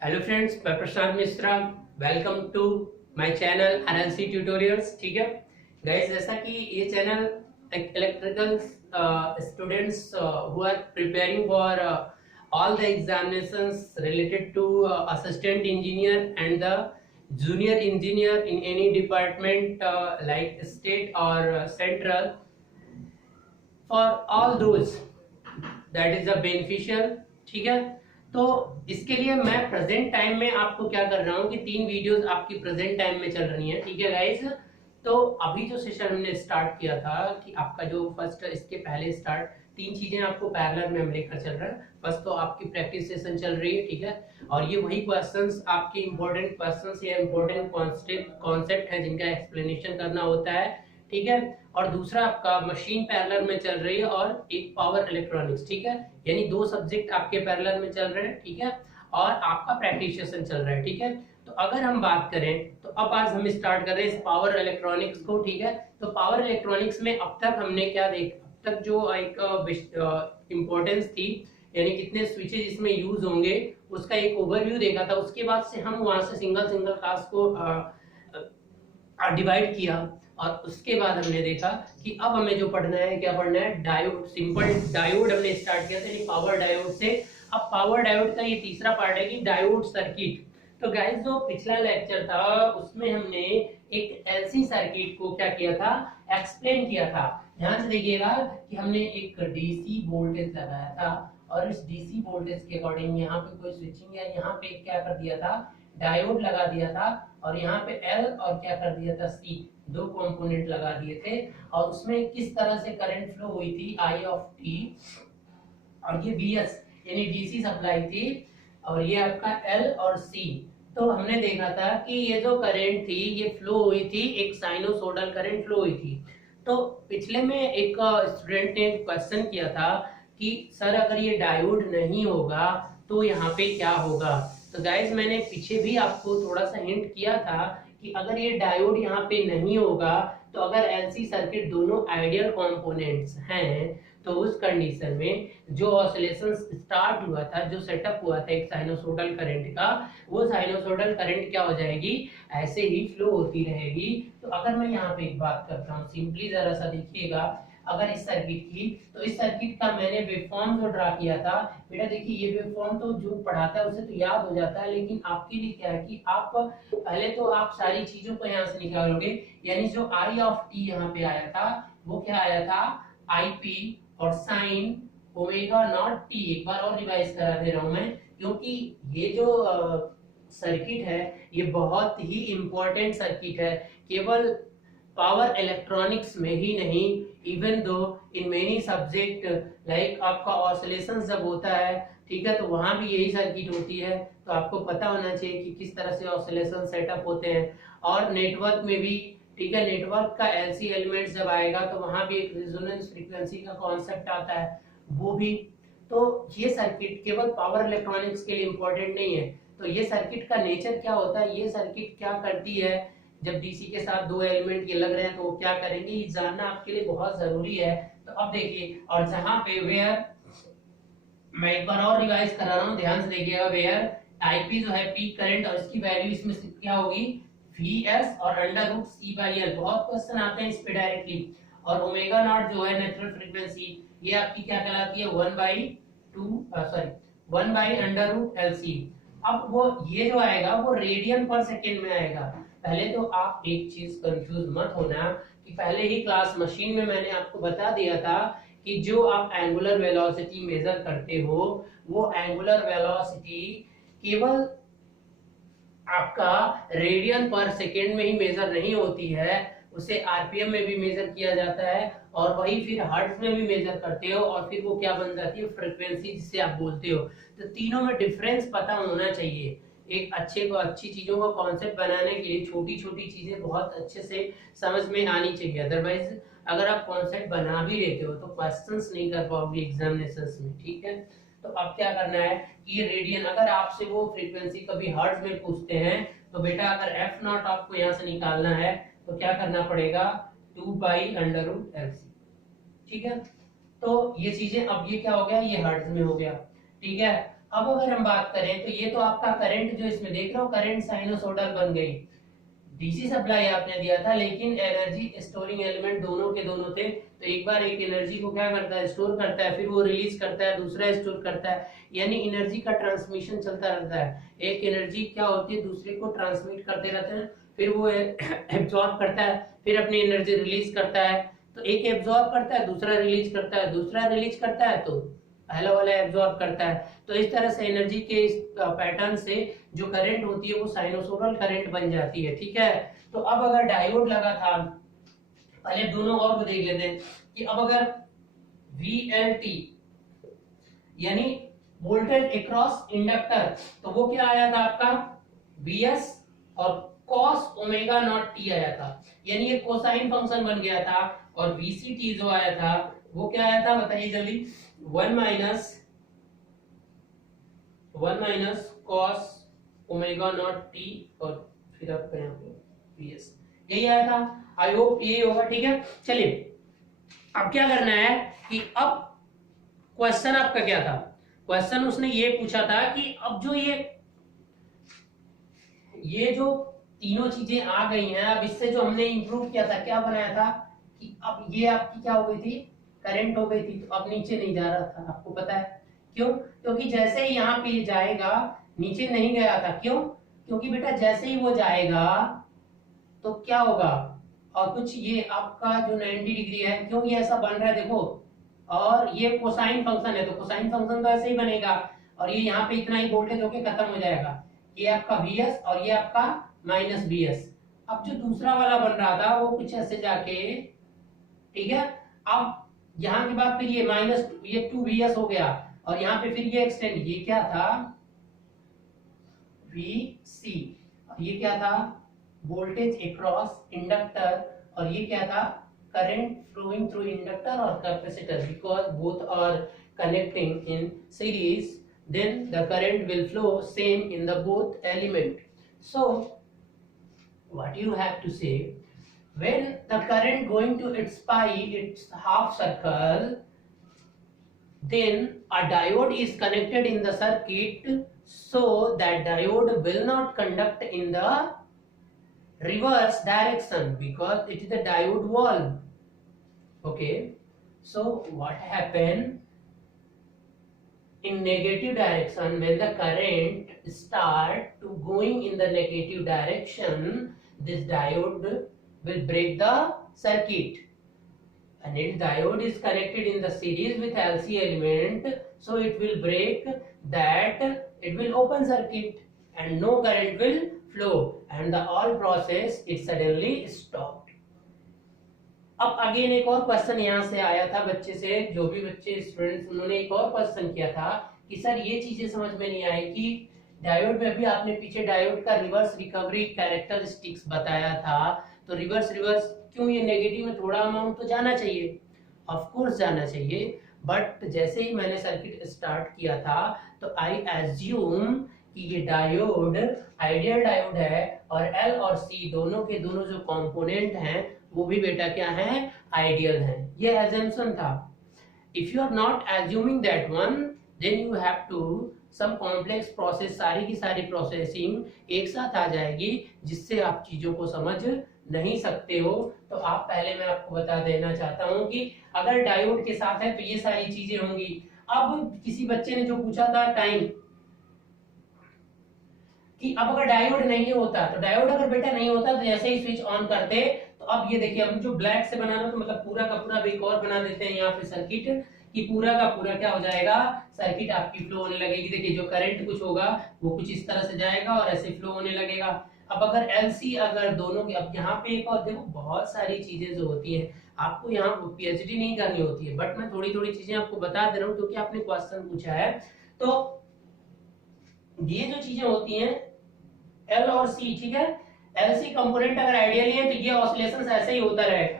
Hello friends, मैं Prashant Mishra. Welcome to my channel RLC tutorials. ठीक है गाइस, जैसा कि ये channel electrical students who are preparing for all the examinations related to assistant engineer and the junior engineer in any department like state or central, for all those that is a beneficial। ठीक है, तो इसके लिए मैं present time में आपको क्या कर रहा हूँ कि 3 वीडियोस आपकी प्रेजेंट टाइम में चल रही हैं। ठीक है गाइस, तो अभी जो सेशन हमने स्टार्ट किया था कि आपका जो फर्स्ट, इसके पहले स्टार्ट 3 चीजें आपको पैरेलल में हम लेकर चल रहे हैं। फर्स्ट तो आपकी प्रैक्टिस सेशन चल रही है, ठीक है, और ये वही क्वेश्चंस, आपके इंपॉर्टेंट क्वेश्चंस या इंपॉर्टेंट कॉन्सेप्ट है जिनका एक्सप्लेनेशन करना होता है। ठीक है, और दूसरा आपका मशीन पैरेलल में चल रही है और एक पावर इलेक्ट्रॉनिक्स। ठीक है, यानी 2 सब्जेक्ट आपके पैरेलल में चल रहे हैं। ठीक है, और आपका प्रैक्टिस सेशन चल रहा है। ठीक है, तो अगर हम बात करें तो अब आज हम स्टार्ट कर रहे हैं इस पावर इलेक्ट्रॉनिक्स को। ठीक है, तो पावर इलेक्ट्रॉनिक्स में अब तक हमने क्या देखा, अब तक जो एक इम्पोर्टेंस थी, यानी कितने स्विचेस इसमें यूज होंगे, उसका एक ओवरव्यू देखा था। उसके बाद से हम वहां से सिंगल क्लास को डिवाइड किया, और उसके बाद हमने देखा कि अब हमें जो पढ़ना है, क्या पढ़ना है, डायोड। सिंपल डायोड हमने स्टार्ट किया था, पावर डायोड से। अब पावर डायोड का ये तीसरा पार्ट है कि डायोड सर्किट। तो गाइस, जो पिछला लेक्चर था उसमें हमने एक एलसी सर्किट को क्या किया था, एक्सप्लेन किया था। ध्यान से देखिएगा कि हमने एक डीसी वोल्टेज लगाया था, और इस डीसी वोल्टेज के अकॉर्डिंग यहाँ पे कोई स्विचिंग या यहाँ पे क्या कर दिया था, डायोड लगा दिया था, और यहाँ पे एल और क्या कर दिया था, सी, 2 कंपोनेंट लगा दिए थे। और उसमें किस तरह से करंट फ्लो हुई थी, आई ऑफ टी, और ये वी एस यानी डीसी सप्लाई थी, और ये आपका एल और सी। तो हमने देखा था कि ये जो करंट थी ये फ्लो हुई थी, एक साइनोसोडल करंट फ्लो हुई थी। तो पिछले में एक स्टूडेंट ने क्वेश्चन किया था कि सर अगर ये डायोड नहीं होगा तो यहाँ पे क्या होगा। तो गाइस, मैंने पीछे भी आपको थोड़ा सा हिंट किया था कि अगर ये डायोड यहाँ पे नहीं होगा, तो अगर एलसी सर्किट दोनों आइडियल कंपोनेंट्स हैं, तो उस कंडीशन में जो ऑसिलेशन स्टार्ट हुआ था, जो सेटअप हुआ था एक साइनोसोडल करंट का, वो साइनोसोडल करंट क्या हो जाएगी, ऐसे ही फ्लो होती रहेगी। तो अगर मैं यहाँ पे एक बात करता हूँ, सिंपली जरा सा देखिएगा, अगर इस सर्किट की, तो इस सर्किट का मैंने वेवफॉर्म जो ड्रा किया था, बेटा देखिए ये वेवफॉर्म तो जो पढ़ाता है उसे तो याद हो जाता है, लेकिन आपके लिए क्या है कि आप पहले तो आप सारी चीजों को यहाँ से निकालोगे। यानी जो आई ऑफ टी यहाँ पे आया था वो क्या आया था, आई पी और साइन ओमेगा नॉट टी। एक बार और रिवाइज करा दे रहा हूं मैं, क्योंकि ये जो सर्किट है ये बहुत ही इंपॉर्टेंट सर्किट है, केवल पावर इलेक्ट्रॉनिक्स में ही नहीं, even though in many subject like आपका ऑसिलेशन जब होता है, ठीक है, तो वहां भी यही सर्किट होती है। तो आपको पता होना चाहिए कि किस तरह से ऑसिलेशन सेटअप होते हैं। और नेटवर्क में भी, ठीक है, नेटवर्क का एलसी एलिमेंट्स जब आएगा तो वहां भी एक रेजोनेंस फ्रीक्वेंसी का कॉन्सेप्ट आता है, वो भी। तो ये सर्किट केवल पावर इलेक्ट्रॉनिक्स के लिए इंपॉर्टेंट नहीं है। तो ये सर्किट का नेचर क्या होता है, ये सर्किट क्या करती है, जब डीसी के साथ 2 एलिमेंट ये लग रहे हैं तो वो क्या करेंगे, ये जानना आपके लिए बहुत जरूरी है। तो अब देखिए, और जहां पे वेयर, मैं एक बार और रिवाइज करा रहा हूं, ध्यान से देखिएगा, वेयर आईपी जो है पीक करंट, और इसकी वैल्यू इसमें से क्या होगी, Vs और under root C by L. बहुत क्वेश्चन आते हैं इस पे डायरेक्टली। और ओमेगा नॉट जो है नेचुरल फ्रीक्वेंसी, ये आपकी क्या कहलाती है, 1 by under root L C. अब वो ये जो आएगा वो रेडियन पर सेकेंड में आएगा। पहले तो आप एक चीज कंफ्यूज मत होना कि पहले ही क्लास मशीन में मैंने आपको बता दिया था कि जो आप एंगुलर वेलोसिटी मेजर करते हो, वो एंगुलर वेलोसिटी केवल आपका रेडियन पर सेकेंड में ही मेजर नहीं होती है, उसे आरपीएम में भी मेजर किया जाता है, और वही फिर हर्ट्ज में भी मेजर करते हो, और फिर वो क्या बन जाती है, फ्रीक्वेंसी जिसे आप बोलते हो। तो तीनों में डिफरेंस पता होना चाहिए। एक अच्छी चीजों का कॉन्सेप्ट बनाने के लिए छोटी छोटी चीजें बहुत अच्छे से समझ में आनी चाहिए, अदरवाइज अगर आप कॉन्सेप्ट बना भी लेते हो तो क्वेश्चंस नहीं कर पाओगे एग्जामिनेशंस में। ठीक है, तो अब क्या करना है कि ये रेडियन, अगर आपसे वो फ्रीक्वेंसी कभी हर्ट्ज में पूछते हैं, तो बेटा अगर एफ नॉट आपको यहाँ से निकालना है तो क्या करना पड़ेगा, 2 by under root L C. ठीक है, तो ये चीजें, अब ये क्या हो गया, ये हर्ट्ज में हो गया। ठीक है, अब अगर हम बात करें तो ये तो आपका करंट जो इसमें देख रहे हो करंट साइनोसॉइडल बन गई, डीसी सप्लाई आपने दिया था, लेकिन एनर्जी स्टोरिंग एलिमेंट दोनों के दोनों थे, तो एक बार एक एनर्जी को क्या करता है, स्टोर करता है, फिर वो रिलीज करता है, दूसरा स्टोर करता है, यानी एनर्जी का ट्रांसमिशन चलता रहता है। एक एनर्जी क्या होती है दूसरे को ट्रांसमिट करते रहते हैं, फिर वो एब्जॉर्ब करता है, फिर अपनी एनर्जी रिलीज करता है। तो एक एब्जॉर्ब करता है, दूसरा रिलीज करता है, दूसरा रिलीज करता है, तो पहला वाला एब्जॉर्ब करता है। तो इस तरह से एनर्जी के इस पैटर्न से जो करंट होती है वो साइनोसोडल करंट बन जाती है, ठीक है। तो अब अगर डायोड लगा था, पहले दोनों और को देख लेते हैं कि अब अगर VLT यानी वोल्टेज अक्रॉस इंडक्टर, तो वो क्या आया था आपका VS और cos ओमेगा नॉट t आया था, यानी ये कोसाइन फंक्शन बन गया था। और VCT जो आया था वो क्या आया था बताइए जल्दी, 1 minus cos omega naught t और फिर आपका यहाँ पे VS, यही आया था। आई होप यही होगा, ठीक है। चलिए अब क्या करना है कि अब क्वेश्चन आपका क्या था, क्वेश्चन उसने ये पूछा था कि अब जो ये जो तीनों चीजें आ गई हैं, अब इससे जो हमने इंप्रूव किया था क्या बनाया था कि अब ये आपकी क्या हो गई थी, करंट हो गई थी, तो अब नीचे नहीं जा रहा था, आपको पता है क्यों, क्योंकि जैसे ही यहाँ पे जाएगा नीचे नहीं गया था, क्यों, क्योंकि बेटा जैसे ही वो जाएगा तो क्या होगा, और कुछ ये आपका जो 90 डिग्री है, क्यों ये ऐसा बन रहा है देखो, और ये कोसाइन फंक्शन है तो कोसाइन फंक्शन तो ऐसे ही बनेगा, और ये यहाँ पे इतना ही वोल्टेज होके खत्म हो जाएगा, ये आपका VS और ये आपका माइनस VS। अब जो दूसरा वाला बन रहा था वो कुछ ऐसे जाके, ठीक है, अब यहाँ के बाद फिर ये माइनस ये 2VS हो गया, और यहाँ पे फिर ये एक्सटेंड, ये क्या था VC, और ये क्या था वोल्टेज अक्रॉस इंडक्टर, और ये क्या था current flowing through inductor or capacitor, because both are connecting in series, then the current will flow same in the both element. So what you have to say, when the current going to its pi, its half circle, then a diode is connected in the circuit, so that diode will not conduct in the reverse direction because it is the diode valve. Okay, so what happened in negative direction, when the current start to going in the negative direction, this diode will break the circuit, and its diode is connected in the series with LC element, so it will break that, it will open circuit and no current will flow, and the all process is suddenly stopped. अब again एक और question यहाँ से आया था बच्चे से, जो भी बच्चे स्टूडेंट्स, उन्होंने एक और क्वेश्चन किया था कि सर ये चीजें समझ में नहीं आई कि डायोड में भी आपने पीछे डायोड का रिवर्स रिकवरी कैरेक्टरिस्टिक्स बताया था, तो रिवर्स क्यों ये नेगेटिव में थोड़ा अमाउंट तो जाना चाहिए, ऑफ कोर्स जाना चाहिए, बट जैसे ही मैंने सर्किट स्टार्ट किया था तो आई एज्यूम कि ये डायोड आइडियल डायोड है, और L और C दोनों के दोनों जो कंपोनेंट हैं वो भी बेटा क्या है, आइडियल है, ये एजम्पशन था। If you are not assuming that one, then you have to some complex process, सारी की सारी प्रोसेसिंग एक साथ आ जाएगी, जिससे आप चीजों को समझ नहीं सकते हो। तो आप पहले मैं आपको बता देना चाहता हूं कि अगर डायोड के साथ है तो ये सारी चीजें होंगी। अब किसी बच्चे ने जो पूछा था टाइम, कि अब अगर डायोड नहीं होता, तो डायोड अगर बेटा नहीं होता तो जैसे ही स्विच ऑन करते, तो अब ये देखिए हम जो ब्लैक से बनाना, तो मतलब पूरा का पूरा एक और बना देते हैं यहाँ पे सर्किट, कि पूरा का पूरा क्या हो जाएगा, सर्किट आपकी फ्लो होने लगेगी। देखिए जो करंट कुछ होगा वो कुछ इस तरह से जाएगा और ऐसे फ्लो होने लगेगा। अब अगर LC अगर दोनों के, अब यहाँ पे एक और देखो बहुत सारी चीजें जो होती हैं, आपको यहाँ PhD नहीं करनी होती है, बट मैं थोड़ी थोड़ी चीजें आपको बता दे रहा हूँ क्योंकि आपने क्वेश्चन पूछा है। तो ये जो चीजें होती हैं L और C, ठीक है, LC कंपोनेंट अगर आइडियली है तो ये ऑसिलेशंस ऐसे ही होता रहेगा,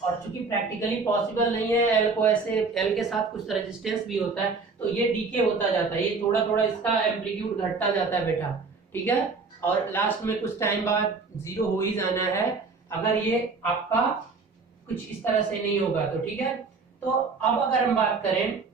और चूंकि प्रैक्टिकली पॉसिबल नहीं है L को ऐसे, L के साथ कुछ रेजिस्टेंस भी होता है, तो ये डीके होता जाता है, ये थोड़ा थोड़ा इसका एम्पलीट्यूड घटता जाता है बेटा, ठीक है, और लास्ट में कुछ टाइम बाद जीरो हो ही जाना है अगर ये आपका कुछ इस तरह से नहीं होगा तो, ठीक है। तो अब अगर हम बात करें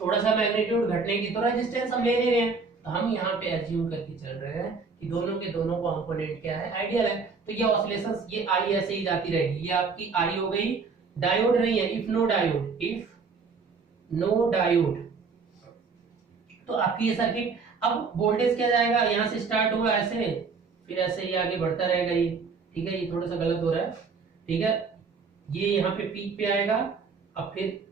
थोड़ा सा मैग्नीट्यूड घटने की तो रेजिस्टेंस हम ले रहे हैं, तो हम यहाँ पे एज्यूम करके चल रहे हैं कि दोनों के दोनों कंपोनेंट क्या है, आइडियल है। तो ये ऑसिलेशंस, ये आई ऐसे ही जाती रहेगी, ये आपकी आई हो गई। डायोड नहीं है, if no diode, if no diode, तो आपकी ये सर्किट, अब वोल्टेज क्या जाएगा, यहाँ से स्टार्ट हुआ ऐसे, फिर ऐसे ही आगे बढ़ता रहेगा ये, ठीक है। ये थोड़ा सा गलत हो रहा है, ठीक है। ये यहाँ पे पीक पे आएगा, अब फिर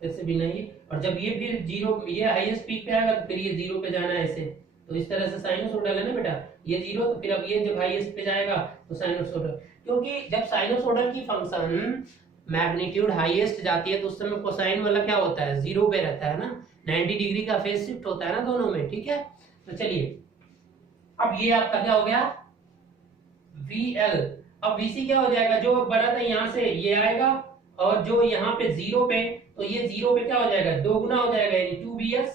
ऐसे भी नहीं, और जब ये फिर जीरो, ये हाईएस्ट पीक पे आएगा तो फिर ये जीरो पे जाना है ऐसे। तो इस तरह से साइनोसॉइडल है ना बेटा, ये जीरो, तो फिर अब ये जब हाईएस्ट पे जाएगा तो साइनोसॉइडल, क्योंकि जब साइनोसॉइडल की फंक्शन मैग्नीट्यूड हाईएस्ट जाती है तो उस समय कोसाइन वाला क्या होता है, जीरो पे रहता है ना, 90 डिग्री का फेज शिफ्ट होता है ना दोनों में, ठीक है। तो चलिए, अब ये आपका क्या हो गया, VL। अब VC क्या हो जाएगा, जो बना था यहाँ से ये आएगा, और जो यहाँ पे जीरो पे, तो ये जीरो पे क्या हो जाएगा, दो गुना हो जाएगा, यानी 2BS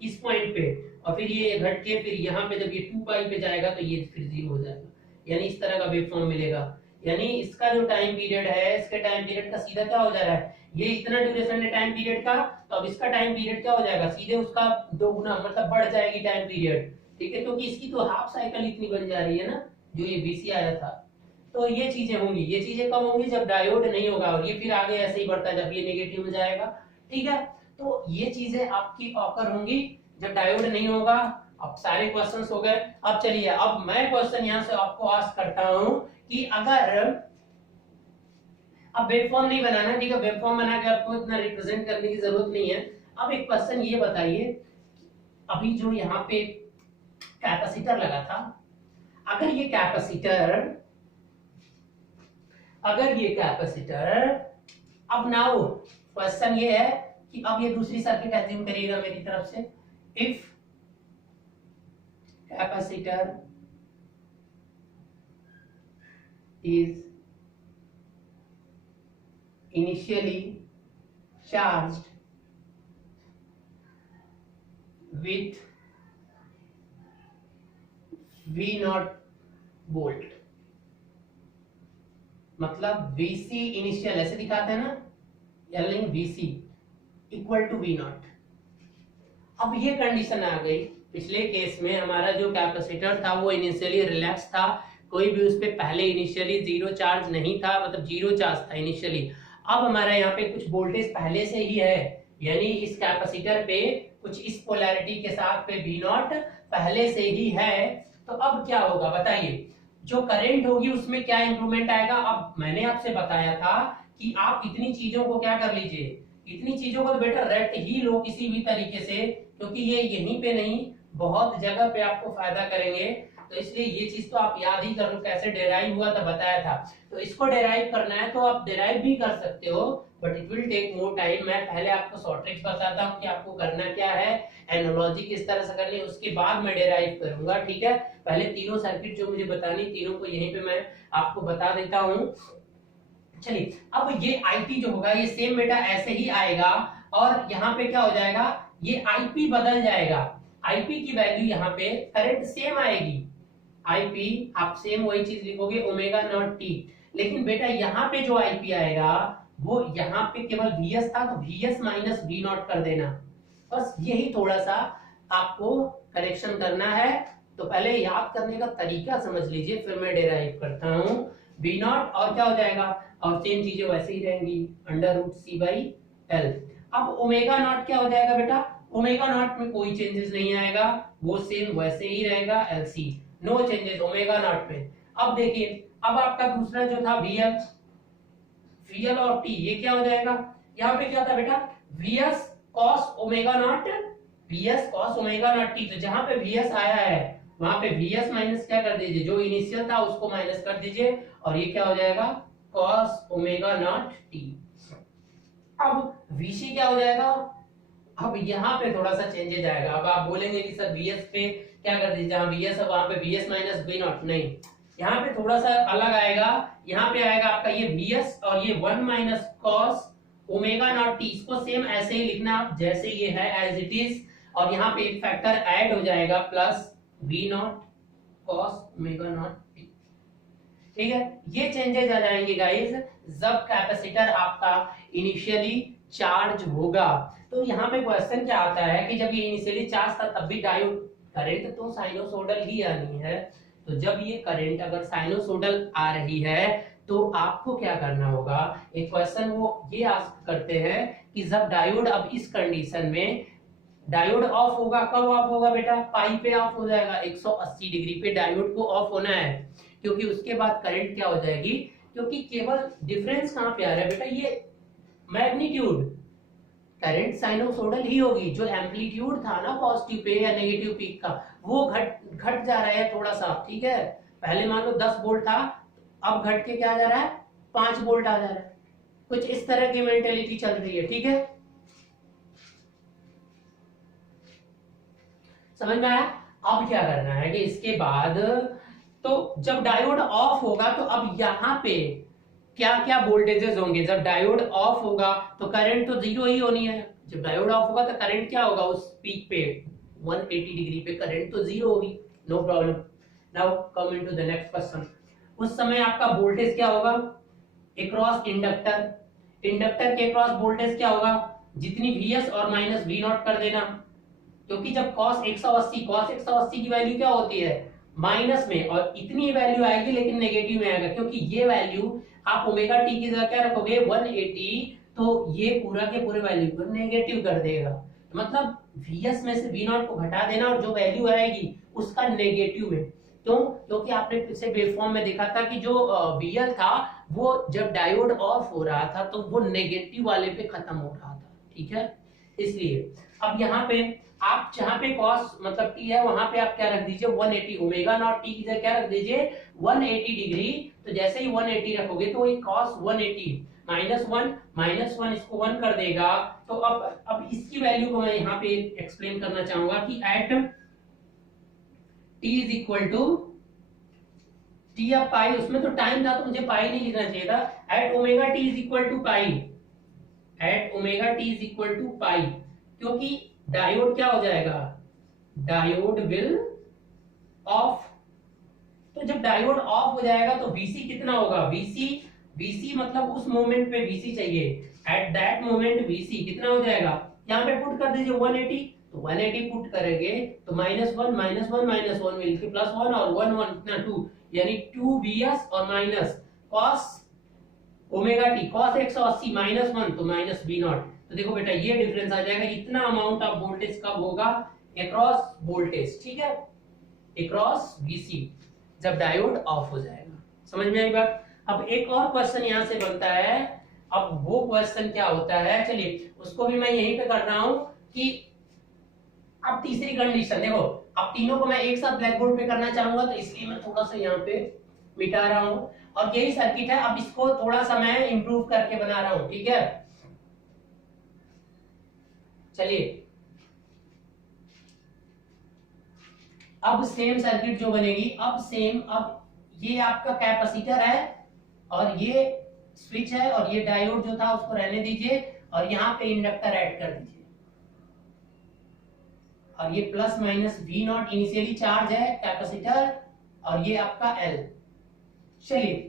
इस पॉइंट पे, और फिर ये घट के फिर यहाँ पे जब ये 2 पाई पे जाएगा तो ये फिर जीरो हो जाएगा, यानी इस तरह का वेवफॉर्म मिलेगा। यानी इसका जो टाइम पीरियड है, इसके टाइम पीरियड का सीधा क्या हो जा रहा है, ये इतना ड्यूरेशन है टाइम पीरियड का, तो अब इसका टाइम पीरियड क्या हो जाएगा, सीधे उसका दो गुना, मतलब बढ़ जाएगी टाइम पीरियड, ठीक है, क्योंकि इसकी तो हाफ साइकिल इतनी बन जा रही है ना, जो ये VC आया था। तो ये चीजें होंगी, ये चीजें कब होंगी, जब डायोड नहीं होगा, और ये फिर आगे ऐसे ही बढ़ता है जब ये नेगेटिव में जाएगा, ठीक है। तो ये चीजें आपकी ऑकर होंगी जब डायोड नहीं होगा। अब सारे क्वेश्चंस हो गए। अब चलिए, अब मैं क्वेश्चन यहां से आपको आस्क करता हूं कि अगर, अब वेवफॉर्म नहीं बनाना, ठीक है, वेवफॉर्म बना के आपको इतना रिप्रेजेंट करने की जरूरत नहीं है। अब एक क्वेश्चन ये बताइए, अभी जो यहाँ पे कैपेसिटर लगा था, अगर ये कैपेसिटर, अब नाउ क्वेश्चन ये है कि अब ये दूसरी सर्किट एज्यूम करिएगा मेरी तरफ से, if capacitor is initially charged with V0 volt, मतलब VC इनिशियल ऐसे दिखाते हैं ना, यानी VC इक्वल टू V0। अब ये कंडीशन आ गई, पिछले केस में हमारा जो कैपेसिटर था वो इनिशियली रिलैक्स था, कोई भी उस पे पहले इनिशियली जीरो चार्ज नहीं था, मतलब जीरो चार्ज था इनिशियली। अब हमारा यहाँ पे कुछ वोल्टेज पहले से ही है, यानी इस कैपेसिटर पे कुछ इस पोलैरिटी के साथ पे V0 पहले से ही है। तो अब क्या होगा बताइए, जो करंट होगी उसमें क्या इंप्रूवमेंट आएगा। अब मैंने आपसे बताया था कि आप इतनी चीजों को क्या कर लीजिए, इतनी चीजों को तो बेटा रट ही लो किसी भी तरीके से, क्योंकि ये यहीं पे नहीं बहुत जगह पे आपको फायदा करेंगे। तो इसलिए ये चीज तो आप याद ही कर लो, कैसे डेराइव हुआ था बताया था। तो इसको डेराइव करना है तो आप डेराइव भी कर सकते हो, but it will take more time. मैं पहले आपको शॉर्ट ट्रिक्स बताता हूँ कि आपको करना क्या है, एनालॉजी किस तरह से करनी है, उसके बाद मैं डेराइव करूंगा, ठीक है। पहले तीनों सर्किट जो मुझे बतानी, तीनों को यहीं पे मैं आपको बता देता हूँ। चलिए, अब ये आईटी जो होगा ये सेम बेटा ऐसे ही आएगा, और यहाँ पे क्या हो जाएगा, ये आईपी बदल जाएगा। आईपी की वैल्यू यहाँ पे करंट सेम आएगी, आईपी आप सेम वही चीज लिखोगे ओमेगा नॉट टी, लेकिन बेटा यहाँ पे जो आईपी आएगा वो यहाँ पे केवल वीएस था, तो वीएस माइनस वी नॉट कर देना, बस यही थोड़ा सा आपको करेक्शन करना है। तो पहले याद करने का तरीका समझ लीजिए, फिर मैं डेराइव करता हूँ। वी नॉट और क्या हो जाएगा, और सेम चीजें वैसे ही रहेंगी, under root C by L. अब ओमेगा नॉट क्या हो जाएगा बेटा, ओमेगा नॉट में कोई चेंजेस नहीं आएगा, वो सेम वैसे ही रहेगा, LC no changes omega nought में। अब देखिए, अब आपका दूसरा जो था वीएल, वीएल और टी, ये क्या हो जाएगा, यहाँ पे क्या था बेटा, VS cos omega nought, VS cos omega nought t. तो जहां पे वीएस आया है वहां पे वीएस माइनस क्या कर दीजिए, जो इनिशियल था उसको माइनस कर दीजिए, और ये क्या हो जाएगा, कॉस ओमेगा नॉट टी। अब वीसी क्या हो जाएगा, अब यहाँ पे थोड़ा सा चेंजेज आएगा। अब आप बोलेंगे कि सर वीएस पे क्या कर दीजिए, जहां वीएस है वहां पे वीएस माइनस वी नॉट, नहीं, यहाँ पे थोड़ा सा अलग आएगा। यहाँ पे आएगा आपका ये वीएस और ये 1 minus cos omega nought T, इसको सेम ऐसे ही लिखना जैसे ये है एज इट इज, और यहाँ पे एक फैक्टर ऐड हो जाएगा plus V nought cos omega nought t, ठीक है। ये चेंजेस आ जाएंगे गाइस जब कैपेसिटर आपका इनिशियली चार्ज होगा। तो यहाँ पे क्वेश्चन क्या आता है कि जब ये इनिशियली चार्ज था तब भी डायोड करंट तो साइनोसोडल ही आनी है। तो जब ये करंट अगर साइनोसोडल आ रही है तो आपको क्या करना होगा, एक क्वेश्चन वो ये आस्क करते हैं कि जब डायोड अब इस कंडीशन में डायोड ऑफ होगा, कब ऑफ होगा बेटा, पाई पे ऑफ हो जाएगा, 180 डिग्री पे डायोड को ऑफ होना है, क्योंकि उसके बाद करंट क्या हो जाएगी, क्योंकि केवल डिफरेंस कहां पे आ रहा है बेटा, ये मैग्नीट्यूड, करंट साइनोसोडल ही होगी, जो एम्पलीट्यूड था ना पॉजिटिव पे या नेगेटिव पीक का वो घट जा रहा है थोड़ा सा, ठीक है। पहले मान लो 10 वोल्ट था, अब घट के क्या आ जा रहा है, 5 वोल्ट आ जा रहा है, कुछ इस तरह की मेंटेलिटी चल रही है, ठीक है, समझ में आया। अब क्या करना है कि इसके बाद तो जब डायोड ऑफ होगा तो अब यहाँ पे क्या क्या वोल्टेजेस होंगे, जब डायोड ऑफ होगा तो करंट तो जीरो ही होनी है, जब डायोड ऑफ होगा तो करंट क्या होगा, उस पीक पे 180 डिग्री पे करंट तो जीरो होगी, no problem. Now come into the next question. उस समय आपका वोल्टेज क्या होगा, अक्रॉस इंडक्टर, इंडक्टर के अक्रॉस वोल्टेज क्या होगा, जितनी Vs और माइनस V नॉट कर देना, क्योंकि जब cos 180 की वैल्यू क्या होती है माइनस में, और इतनी वैल्यू आएगी लेकिन नेगेटिव में आएगा, क्योंकि ये वैल्यू आप ओमेगा टी की जगह क्या रखोगे 180, तो ये पूरा के पूरे वैल्यू को नेगेटिव कर देगा, मतलब Vs में से V नॉट को घटा देना और जो वैल्यू आएगी उसका नेगेटिव में, क्यों, क्योंकि आपने पिछले वेवफॉर्म में देखा था कि जो VL था वो जब डायोड ऑफ हो रहा था तो वो नेगेटिव वाले पे खत्म हो रहा था, ठीक है, इसलिए अब यहाँ पे आप जहां पे cos मतलब t है वहां पे आप क्या रख दीजिए 180, ओमेगा नॉट t की जगह क्या रख दीजिए 180 डिग्री, तो जैसे ही 180 रखोगे तो ये cos 180 -1 इसको 1 कर देगा, तो अब इसकी वैल्यू को मैं यहाँ पे एक्सप्लेन करना चाहूंगा कि at t is equal to t अब पाई, उसमें तो टाइम था तो मुझे पाई नहीं लिखना चाहिए था, at omega t is equal to pi, at omega t is equal to pi, क्योंकि डायोड क्या हो जाएगा, डायोड विल ऑफ, तो जब डायोड ऑफ हो जाएगा तो Vc कितना होगा, Vc मतलब उस मोमेंट पे Vc चाहिए, एट दैट मोमेंट Vc कितना हो जाएगा, यहाँ पे पुट कर दीजिए 180, तो 180 पुट करेंगे तो -1 मिलके +1 और 1 कितना 2, यानी 2Vs और minus cos omega T, cos 180 -1 तो -V नॉट, तो देखो बेटा ये डिफरेंस आ जाएगा, इतना अमाउंट ऑफ वोल्टेज कब होगा, अक्रॉस वोल्टेज, ठीक है, अक्रॉस Vc जब डायोड ऑफ हो जाएगा, समझ में आई बात। अब एक और क्वेश्चन यहां से बनता है, अब वो क्वेश्चन क्या होता है, चलिए उसको भी मैं यहीं पे कर रहा हूं कि अब तीसरी कंडीशन देखो, अब तीनों को मैं एक साथ ब्लैक बोर्ड पे करना चाहूंगा तो इसलिए मैं थोड़ा सा यहाँ पे मिटा रहा हूं, और यही सर्किट है, अब इसको थोड़ा सा मैं इंप्रूव करके बना रहा हूं, ठीक है, चलिए अब सेम सर्किट जो बनेगी, अब सेम, अब ये आपका कैपेसिटर है और ये स्विच है और ये डायोड जो था उसको रहने दीजिए और यहाँ पे इंडक्टर ऐड कर दीजिए, और ये plus minus V not initially charge है कैपेसिटर, और ये आपका L, चलिए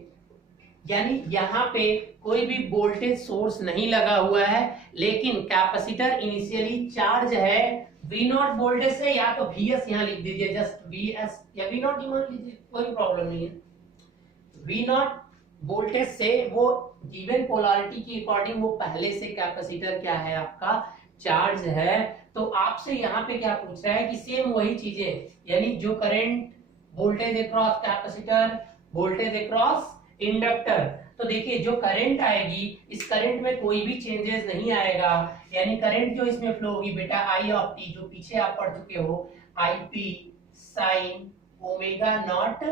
यानी यहाँ पे कोई भी वोल्टेज सोर्स नहीं लगा हुआ है, लेकिन कैपेसिटर इनिशियली चार्ज है, V नॉट वोल्टेज से, या तो Vs यहाँ लिख दीजिए, जस्ट Vs या V नॉट मान लीजिए, कोई प्रॉब्लम नहीं है, V नॉट वोल्टेज से वो गिवन पोलैरिटी के अकॉर्डिंग वो पहले से कैपेसिटर क्या है आपका चार्ज है, तो आपसे यहाँ पे क्या पूछ रहा है कि सेम वही चीजें, यानी जो current voltage across capacitor, voltage across inductor, तो देखिए जो करंट आएगी इस करंट में कोई भी चेंजेस नहीं आएगा, यानी करंट जो इसमें फ्लो होगी बेटा आई ऑफ टी, जो पीछे आप पढ़ चुके हो, Ip sin omega nought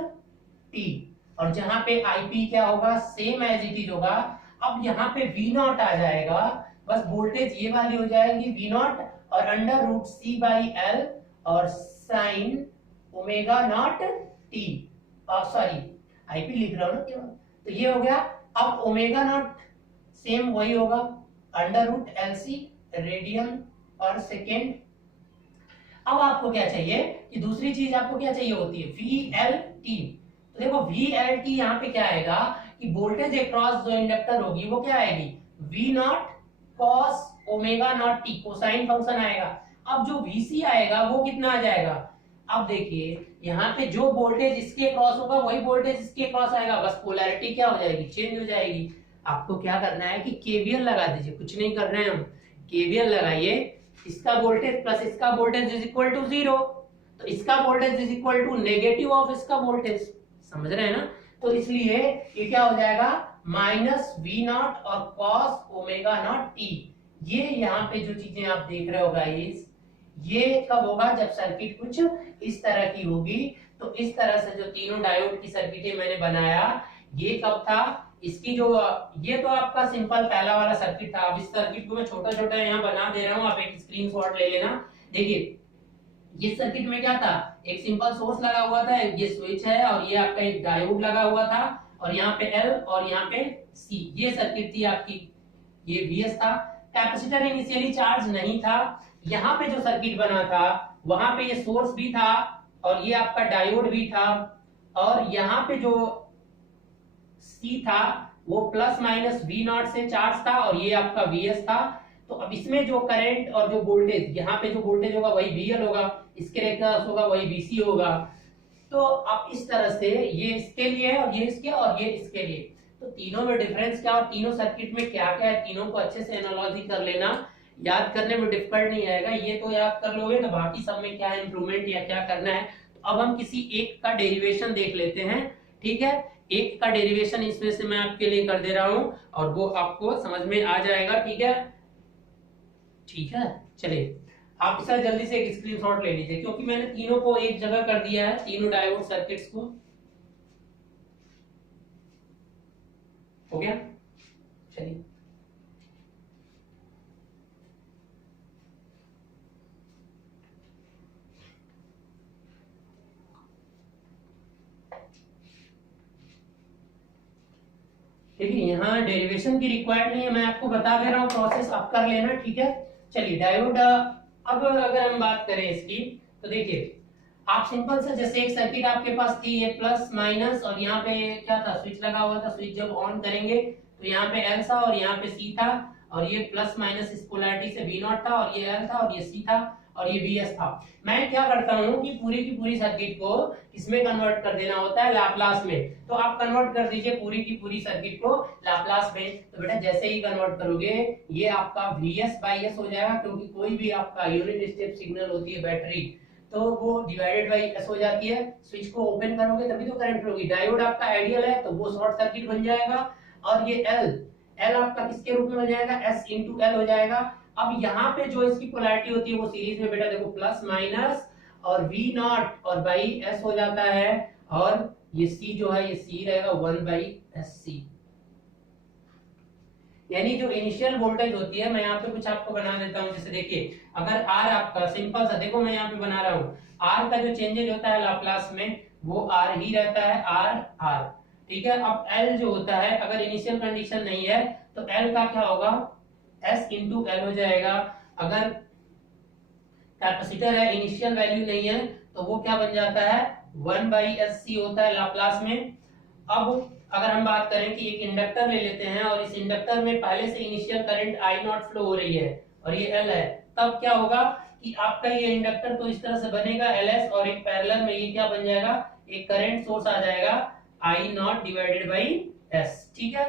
T, और जहां पे Ip क्या होगा सेम एज इट इज होगा, अब यहाँ पे V नॉट आ जाएगा, बस वोल्टेज ये वाली हो जाएगी V नॉट और under root C by L और sine omega nought t, sorry Ip लिख रहा हूं ना केवल, तो ये हो गया, अब ओमेगा नॉट सेम वही होगा अंडर रूट LC रेडियन और सेकेंड। अब आपको क्या चाहिए कि दूसरी चीज आपको क्या चाहिए होती है VLT, तो देखो VLT यहाँ पे क्या आएगा कि वोल्टेज अक्रॉस जो इंडक्टर होगी वो क्या आएगी V not cos omega nought T, cosine function आएगा। अब जो VC आएगा वो कितना आ जाएगा, अब देखिए यहाँ पे जो वोल्टेज इसके क्रॉस होगा वही वोल्टेज इसके क्रॉस आएगा, बस पोलैरिटी क्या हो जाएगी, चेंज हो जाएगी। आपको क्या करना है कि केवीएल लगा दीजिए, कुछ नहीं कर रहे हैं हम, केवीएल लगाइए, इसका वोल्टेज प्लस इसका वोल्टेज इज इक्वल टू 0, तो इसका voltage is equal to negative of इसका वोल्टेज, समझ रहे हैं ना। तो इसलिए ये क्या हो जाएगा, माइनस वी नॉट और कॉस ओमेगा नॉट टी। ये यहाँ पे जो चीजें आप देख रहे हो गाइस, ये कब होगा, जब सर्किट कुछ इस तरह की होगी। तो इस तरह से जो तीनों डायोड की सर्किटें मैंने बनाया, ये कब था, इसकी जो ये तो आपका सिंपल पहला वाला सर्किट था। अब इस सर्किट को मैं छोटा छोटा यहाँ बना दे रहा हूँ, आप एक स्क्रीनशॉट ले लेना। देखिए ये सर्किट में क्या था, एक सिंपल सोर्स लगा हुआ था, ये स्विच है और ये आपका एक डायोड लगा हुआ था, और यहाँ पे L और यहाँ पे C, ये सर्किट थी आपकी, ये VS था। कैपेसिटर इनिशियली चार्ज नहीं था। यहाँ पे जो सर्किट बना था वहां पे ये सोर्स भी था और ये आपका डायोड भी था, और यहाँ पे जो C था वो प्लस माइनस V नॉट से चार्ज था और ये आपका VS था। तो अब इसमें जो करंट और जो वोल्टेज, यहाँ पे जो वोल्टेज होगा वही VL होगा, इसके रेफरेंस होगा वही VC होगा। तो अब इस तरह से ये इसके लिए और ये इसके और ये इसके लिए, तो तीनों में डिफरेंस क्या और तीनों सर्किट में क्या क्या है, तीनों को अच्छे से एनालॉजी कर लेना, याद करने में डिफिकल्ट नहीं आएगा। ये तो याद कर लोगे तो बाकी सब में क्या इंप्रूवमेंट या क्या करना है। तो अब हम किसी एक का डेरिवेशन देख लेते हैं, ठीक है। एक का डेरिवेशन इसमें से मैं आपके लिए कर दे रहा हूं और वो आपको समझ में आ जाएगा, ठीक है। ठीक है, चलिए आप इसका जल्दी से एक स्क्रीनशॉट ले लीजिए, क्योंकि मैंने तीनों को एक जगह कर दिया है, तीनों डायोड सर्किट्स को। हो गया, चलिए देखिए यहाँ डेरिवेशन की रिक्वायर्ड नहीं है, मैं आपको बता दे रहा हूँ, प्रोसेस आप कर लेना, ठीक है। चलिए डायोड, अब अगर हम बात करें इसकी, तो देखिए आप सिंपल से जैसे एक सर्किट आपके पास थी, ये प्लस माइनस और यहाँ पे क्या था, स्विच लगा हुआ था। स्विच जब ऑन करेंगे तो यहाँ पे L था और यहाँ पे C था, और ये प्लस माइनस इस पोलैरिटी से V नॉट था, और ये L था और ये C था और ये VS था। मैं क्या करता हूँ कि पूरी की पूरी सर्किट को इसमें कन्वर्ट कर देना होता है, लैपलास में। तो आप कन्वर्ट कर दीजिए पूरी की पूरी सर्किट को लैपलास में। तो बेटा जैसे ही कन्वर्ट करोगे ये आपका VS/S हो जाएगा, क्योंकि कोई भी आपका यूनिट स्टेप सिग्नल होती है बैटरी, तो वो डिवाइडेड बाय S हो जाती है। स्विच को ओपन करोगे तभी तो करंट फ्लो होगी। डायोड आपका आइडियल है तो वो शॉर्ट सर्किट बन जाएगा, और ये L आपका किसके रूप में बन जाएगा, S into L हो जाएगा। अब यहाँ पे जो इसकी पोलैरिटी होती है वो सीरीज में बेटा देखो प्लस माइनस और V नॉट और बाई S हो जाता है, और ये C जो है ये C रहेगा 1/SC। यानी जो इनिशियल वोल्टेज होती है, मैं यहाँ पे कुछ आपको बना देता हूँ। जैसे देखिए अगर R आपका सिंपल सा, देखो मैं यहाँ पे बना रहा हूँ, R का जो चेंजेज होता है लाप्लास में वो R ही रहता है, R, ठीक है। अब L जो होता है, अगर इनिशियल कंडीशन नहीं है तो L का क्या होगा, S into L हो जाएगा। अगर कैपेसिटर है, इनिशियल वैल्यू नहीं है, तो वो क्या बन जाता है, 1/SC होता है लाप्लास में। अब अगर हम बात करें कि एक इंडक्टर ले लेते हैं और इस इंडक्टर में पहले से initial current I not flow हो रही है और ये L है, तब क्या होगा कि आपका ये इंडक्टर तो इस तरह से बनेगा LS, और एक पैरेलल में ये क्या बन जाएगा, एक करंट सोर्स आ जाएगा I not divided by S, ठीक है।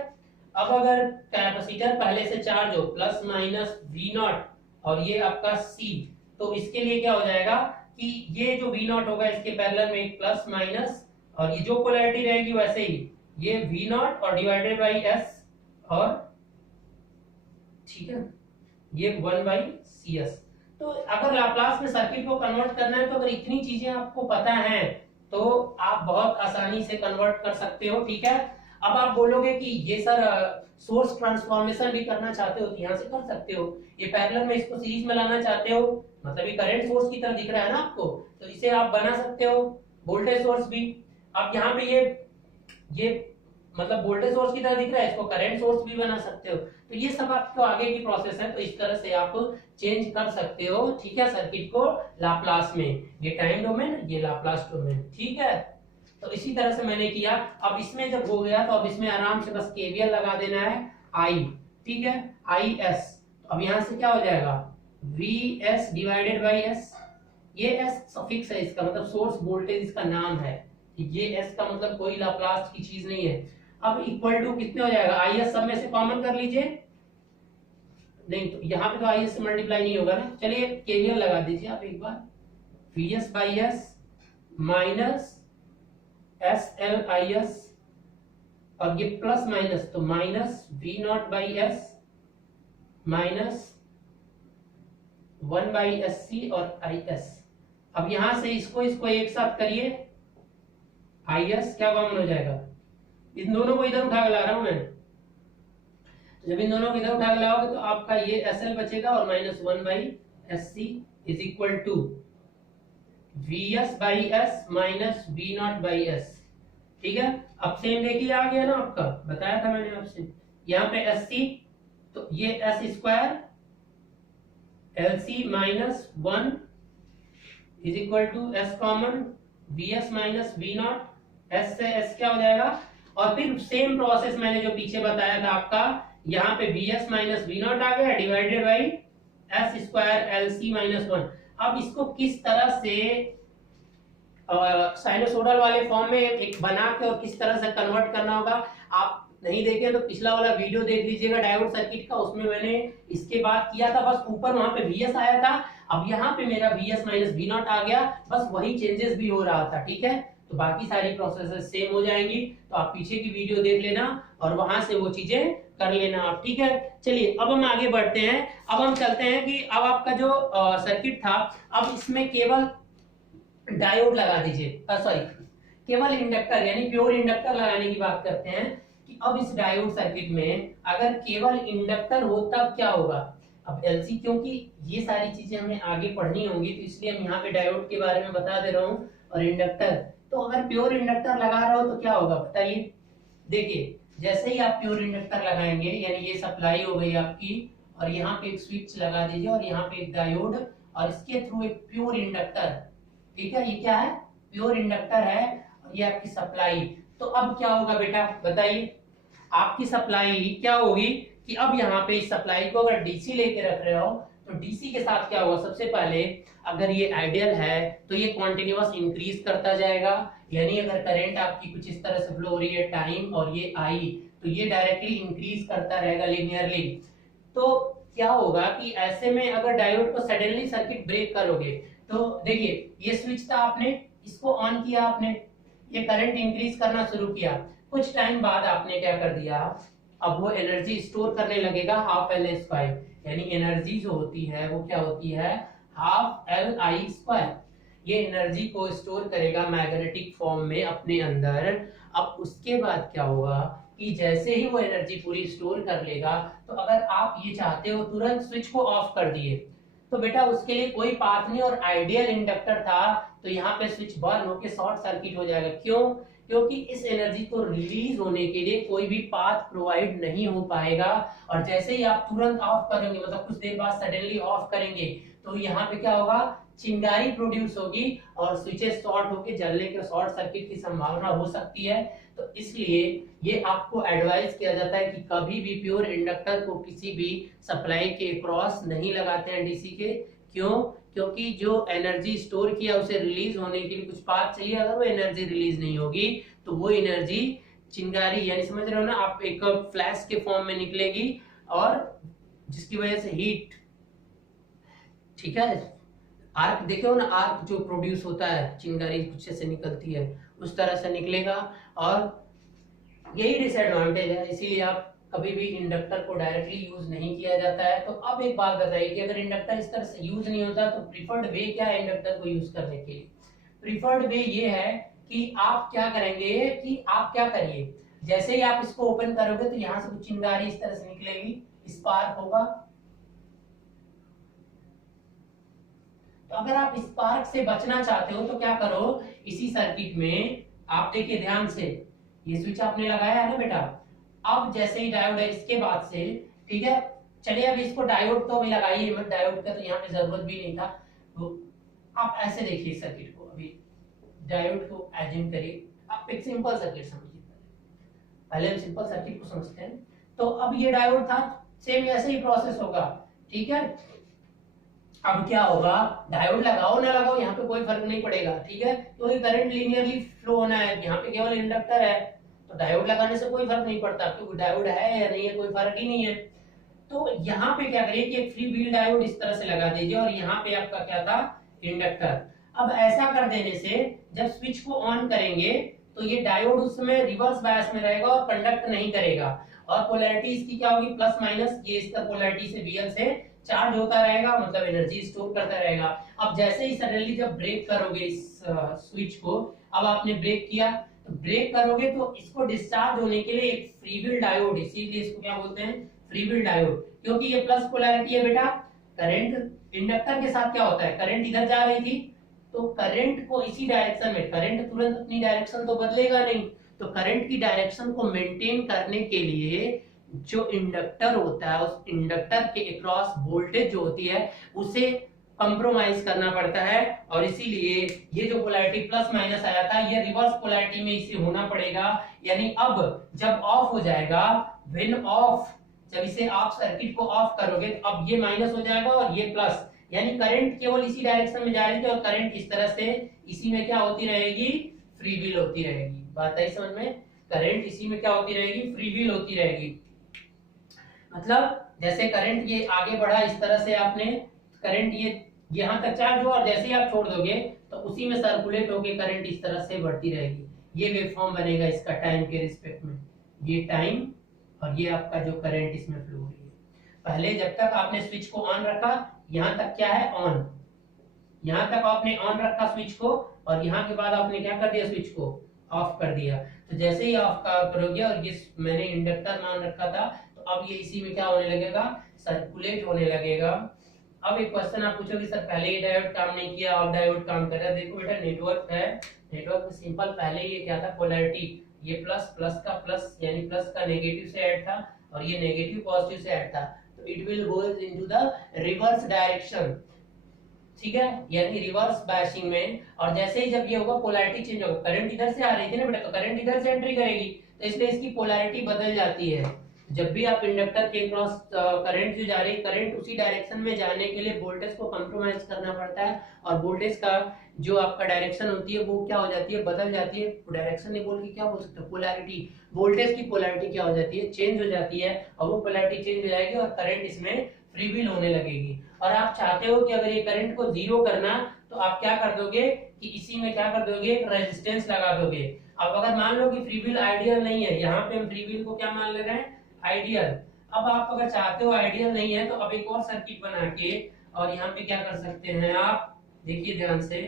अब अगर कैपेसिटर पहले से चार्ज हो प्लस माइनस V नॉट और ये आपका C, तो इसके लिए क्या हो जाएगा कि ये जो V नॉट होगा इसके पैरेलल में एक प्लस माइनस, और ये जो पोलैरिटी रहेगी वैसे ही ये V नॉट और डिवाइडेड बाई S, और ठीक है ये 1/CS। तो अगर लाप्लास में सर्किट को कन्वर्ट करना है, तो अगर इतनी चीजें आपको पता है तो आप बहुत आसानी से कन्वर्ट कर सकते हो, ठीक है। अब आप बोलोगे कि ये सर सोर्स ट्रांसफॉर्मेशन भी करना चाहते हो तो यहाँ से कर सकते हो। ये पैरेलल में इसको सीरीज में लाना चाहते हो, मतलब ये करंट सोर्स की तरह दिख रहा है ना आपको, तो इसे आप बना सकते हो वोल्टेज सोर्स भी। अब यहाँ पे ये मतलब वोल्टेज सोर्स की तरह दिख रहा है, इसको करंट सोर्स भी बना सकते हो। तो ये सब आपको आगे की प्रोसेस है, तो इस तरह से आप चेंज कर सकते हो, ठीक है, सर्किट को लाप्लास में। ये टाइम डोमेन, ये लाप्लास डोमेन, ठीक है। तो इसी तरह से मैंने किया। अब इसमें जब हो गया तो अब इसमें आराम से बस केवीएल लगा देना है, I, ठीक है, IS। अब यहाँ से क्या हो जाएगा, V S divided by S, ये एस सफिक्स है, इसका मतलब सोर्स वोल्टेज इसका नाम है, ये एस का मतलब कोई लाप्लास की चीज नहीं है। अब इक्वल टू कितने हो जाएगा, आई एस सब में से कॉमन कर लीजिए, नहीं तो यहाँ पे तो आई एस से मल्टीप्लाई नहीं होगा ना, चलिए केवीएल लगा दीजिए आप एक बार, V S by S minus S L I S, और ये प्लस माइनस तो minus V not by S minus 1 by S C और आई एस। अब यहां से इसको एक साथ करिए, आई एस क्या कॉमन हो जाएगा, इन दोनों को इधर उठा के ला रहा हूं मैं, तो जब इन दोनों को इधर उठा के लाओगे तो आपका ये एस एल बचेगा और minus 1 by S C is equal to V S by S minus V not by S. ठीक है, अब सेम देखिए आ गया ना आपका, बताया था मैंने आपसे, यहाँ पे एस सी तो ये S square L C minus 1 is equal to S common V S minus V nought, S से एस क्या हो जाएगा, और फिर सेम प्रोसेस मैंने जो पीछे बताया था आपका, यहाँ पे V S minus V not आ गया divided by S square L C minus 1। अब इसको किस तरह से साइनसोइडल वाले फॉर्म में एक बना के और किस तरह से कन्वर्ट करना होगा, आप नहीं देखे तो पिछला वाला वीडियो देख लीजिएगा डायोड सर्किट का, उसमें मैंने इसके बाद किया था, बस ऊपर वहां पे वीएस आया था, अब यहाँ पे मेरा वीएस माइनस वी नॉट आ गया, बस वही चेंजेस भी हो रहा था। ठीक है, तो बाकी सारी प्रोसेसेस सेम हो जाएंगी, तो आप पीछे की वीडियो देख लेना और वहां से वो चीजें कर लेना आप। ठीक है, चलिए अब हम आगे बढ़ते हैं, अब हम चलते हैं कि अब आपका जो सर्किट था, अब इसमें केवल डायोड लगा दीजिए, सॉरी केवल इंडक्टर यानी प्योर इंडक्टर लगाने की बात करते हैं कि अब इस डायोड सर्किट में अगर केवल इंडक्टर हो तब क्या होगा। अब एलसी, क्योंकि ये सारी चीजें हमें आगे पढ़नी होंगी तो इसलिए हम यहाँ पे डायोड के बारे में बता दे रहा हूँ, और इंडक्टर, तो अगर प्योर इंडक्टर लगा रहे हो तो क्या होगा बताइए। देखिए जैसे ही आप प्योर इंडक्टर लगाएंगे, यानी ये सप्लाई हो गई आपकी, और यहाँ पे एक स्विच लगा दीजिए और यहाँ पे एक डायोड, और इसके थ्रू एक प्योर इंडक्टर, ठीक है, ये क्या है, प्योर इंडक्टर है, और ये आपकी सप्लाई। तो अब क्या होगा बेटा बताइए, आपकी सप्लाई क्या होगी कि अब यहाँ पे इस सप्लाई को अगर डीसी लेके रख रहे हो तो डीसी के साथ क्या होगा, सबसे पहले अगर ये आइडियल है तो ये कॉन्टिन्यूअस इंक्रीज करता जाएगा, यानी अगर करंट आपकी कुछ इस तरह से फ्लो हो रही है टाइम और ये आई, तो ये डायरेक्टली इंक्रीज करता रहेगा लिनियरली। तो क्या होगा कि ऐसे में अगर डायोड को सडनली सर्किट ब्रेक करोगे तो देखिए ये स्विच था, आपने इसको ऑन किया, आपने ये करंट इंक्रीज करना शुरू किया, कुछ टाइम बाद आपने क्या कर दिया, अब वो एनर्जी स्टोर करने लगेगा हाफ एल स्क्वायर, यानी एनर्जी जो होती है वो क्या होती है, हाफ एल आई स्क्वायर, ये एनर्जी को स्टोर करेगा मैग्नेटिक फॉर्म में अपने अंदर। अब उसके बाद क्या होगा कि जैसे ही वो एनर्जी पूरी स्टोर कर लेगा, तो अगर आप ये चाहते हो तुरंत स्विच को ऑफ कर दिए तो बेटा उसके लिए कोई पाथ नहीं, और आइडियल इंडक्टर था तो यहाँ पे स्विच बर्न होकर शॉर्ट सर्किट हो जाएगा। क्यों? क्योंकि इस एनर्जी को रिलीज होने के लिए कोई भी पाथ प्रोवाइड नहीं हो पाएगा, और जैसे ही आप तुरंत ऑफ करेंगे, मतलब कुछ देर बाद सडनली ऑफ करेंगे, तो यहाँ पे क्या होगा, चिंगारी प्रोड्यूस होगी और स्विचेस शॉर्ट होकर जलने के शॉर्ट सर्किट की संभावना हो सकती है। तो इसलिए ये आपको एडवाइस किया जाता है कि कभी भी प्योर इंडक्टर को किसी भी सप्लाई के क्रॉस नहीं लगाते हैं डीसी के। क्यों? क्योंकि जो एनर्जी स्टोर किया उसे रिलीज होने के लिए कुछ पाथ चाहिए, अगर वो एनर्जी रिलीज नहीं होगी तो वो एनर्जी चिंगारी, यानी समझ रहे हो ना आप, एक फ्लैश के फॉर्म में निकलेगी और जिसकी वजह से हीट, ठीक है, आर्क देखे हो ना, आर्क जो प्रोड्यूस होता है, चिंगारी कुछ से निकलती है उस तरह से निकलेगा, और यही डिसएडवांटेज है, इसीलिए आप कभी भी इंडक्टर को डायरेक्टली यूज नहीं किया जाता है। तो अब एक बात बताइए कि अगर इंडक्टर इस तरह से यूज नहीं होता तो प्रीफर्ड वे क्या है इंडक्टर को यूज करने के लिए? प्रीफर्ड वे ये है कि आप क्या करेंगे, कि आप क्या करिए, जैसे ही आप इसको ओपन करोगे तो यहाँ से कुछ चिंगारी इस तरह से निकलेगी, स्पार्क होगा। तो अगर आप स्पार्क से बचना चाहते हो तो क्या करो, इसी सर्किट में आप देखिए ध्यान से, ये स्विच आपने लगाया है ना बेटा, अब जैसे ही डायोड है इसके बाद से, ठीक है, चलिए अब इसको डायोड तो अभी लगाइए मत, डायोड का तो यहाँ पे जरूरत भी नहीं था, तो आप ऐसे देखिए सर्किट को, अभी डायोड को एज्यूम करिए, आप एक सिंपल सर्किट समझिए, पहले हम सिंपल सर्किट को समझते हैं। तो अब ये डायोड था, सेम ऐसे ही प्रोसेस होगा ठीक है। अब क्या होगा, डायोड लगाओ ना लगाओ यहाँ पे कोई फर्क नहीं पड़ेगा, ठीक है, क्योंकि करंट लीनियरली फ्लो होना है, यहाँ पे केवल इंडक्टर है, तो डायोड लगाने से कोई फर्क नहीं पड़ता, क्योंकि डायोड है या नहीं है कोई फर्क ही नहीं है। तो यहाँ पे क्या करिए कि एक फ्री व्हील डायोड इस तरह से लगा दीजिए, और यहाँ पे आपका क्या था, इंडक्टर। अब ऐसा कर देने से जब स्विच को ऑन करेंगे तो ये डायोड उस समय रिवर्स बायस में रहेगा और कंडक्ट नहीं करेगा, और पोलैरिटी इसकी क्या होगी, प्लस माइनस, ये इसका पोलैरिटी से Bl से चार्ज होता रहेगा, मतलब एनर्जी स्टोर करता रहेगा। अब जैसे ही सडनली जब ब्रेक करोगे इस स्विच को, अब आपने ब्रेक किया, तो ब्रेक करोगे तो इसको डिस्चार्ज होने के लिए एक फ्री व्हील डायोड, इसीलिए इसको क्या बोलते हैं, फ्री व्हील डायोड, क्योंकि ये प्लस पोलैरिटी है बेटा। करंट इंडक्टर के साथ क्या होता है, करंट इधर जा रही थी, तो करंट को इसी डायरेक्शन में, करंट तुरंत अपनी डायरेक्शन तो बदलेगा नहीं, तो करंट की डायरेक्शन को मेंटेन करने के लिए जो इंडक्टर होता है, उस इंडक्टर के अक्रॉस वोल्टेज जो होती है उसे कंप्रोमाइज करना पड़ता है, और इसीलिए ये जो पोलैरिटी प्लस माइनस आया था ये रिवर्स पोलैरिटी में इसे होना पड़ेगा। यानी अब जब ऑफ हो जाएगा, व्हेन ऑफ, जब इसे आप सर्किट को ऑफ करोगे तो अब ये माइनस हो जाएगा और ये प्लस, यानी करंट केवल इसी डायरेक्शन में जा रही थी और करंट इस तरह से इसी में क्या होती रहेगी, फ्री व्हील होती रहेगी। बात आई समझ में, करंट इसी में क्या होती रहेगी, फ्री व्हील होती रहेगी। मतलब जैसे करंट ये आगे बढ़ा इस तरह से, आपने करंट ये यहां तक चार्ज हुआ और जैसे ही आप छोड़ दोगे तो उसी में सर्कुलेट होके करंट इस तरह से बढ़ती रहेगी। ये वेवफॉर्म बनेगा इसका टाइम के रिस्पेक्ट में, ये टाइम और ये आपका जो करंट इसमें फ्लो हो रही है। पहले जब तक आपने स्विच को ऑन रखा, यहां तक क्या है, ऑन, यहां तक आपने ऑन रखा स्विच को, और यहां के बाद आपने क्या कर दिया, स्विच को ऑफ कर दिया। तो जैसे ही ऑफ करोगे, और ये मैंने इंडक्टर मान रखा था, तो अब ये इसी में क्या होने लगेगा, सर्कुलेट होने लगेगा। अब एक क्वेश्चन आप पूछोगे सर पहले ये डायोड काम नहीं किया, अब डायोड काम कर रहा है। देखो बेटा नेटवर्क है, नेटवर्क में सिंपल पहले ये क्या था, पोलैरिटी, ये प्लस प्लस का प्लस, यानी प्लस का नेगेटिव से ऐड था, और ये नेगेटिव पॉजिटिव से ऐड था, तो it will go into the reverse direction, ठीक है, यानी रिवर्स बायसिंग में। और जैसे ही जब ये होगा पोलैरिटी चेंज होगा, करंट इधर से आ रही थी ना बेटा, तो करंट इधर से एंट्री करेगी, तो इसलिए इसकी पोलैरिटी बदल जाती है। जब भी आप इंडक्टर के क्रॉस करंट जो जा रही है, करंट उसी डायरेक्शन में जाने के लिए वोल्टेज को कंप्रोमाइज करना पड़ता है, और वोल्टेज का जो आपका डायरेक्शन होती है वो क्या हो जाती है, बदल जाती है। डायरेक्शन नहीं बोल के क्या बोल सकते हो, पोलैरिटी, वोल्टेज की पोलैरिटी क्या हो जाती है, चेंज हो जाती है, और वो पोलैरिटी चेंज हो जाएगी और करंट इसमें फ्री व्हील होने लगेगी। और आप चाहते हो कि अगर ये करंट को जीरो करना, तो आप क्या कर दोगे कि इसी में क्या कर दोगे, एक रेजिस्टेंस लगा दोगे। अब अगर मान लो कि फ्री व्हील आइडियल नहीं है, यहाँ पे हम फ्री व्हील को क्या मान ले रहे हैं, आइडियल। अब आप अगर चाहते हो आइडियल नहीं है, तो अब एक और सर्किट बना के और यहाँ पे क्या कर सकते हैं आप, देखिए ध्यान से,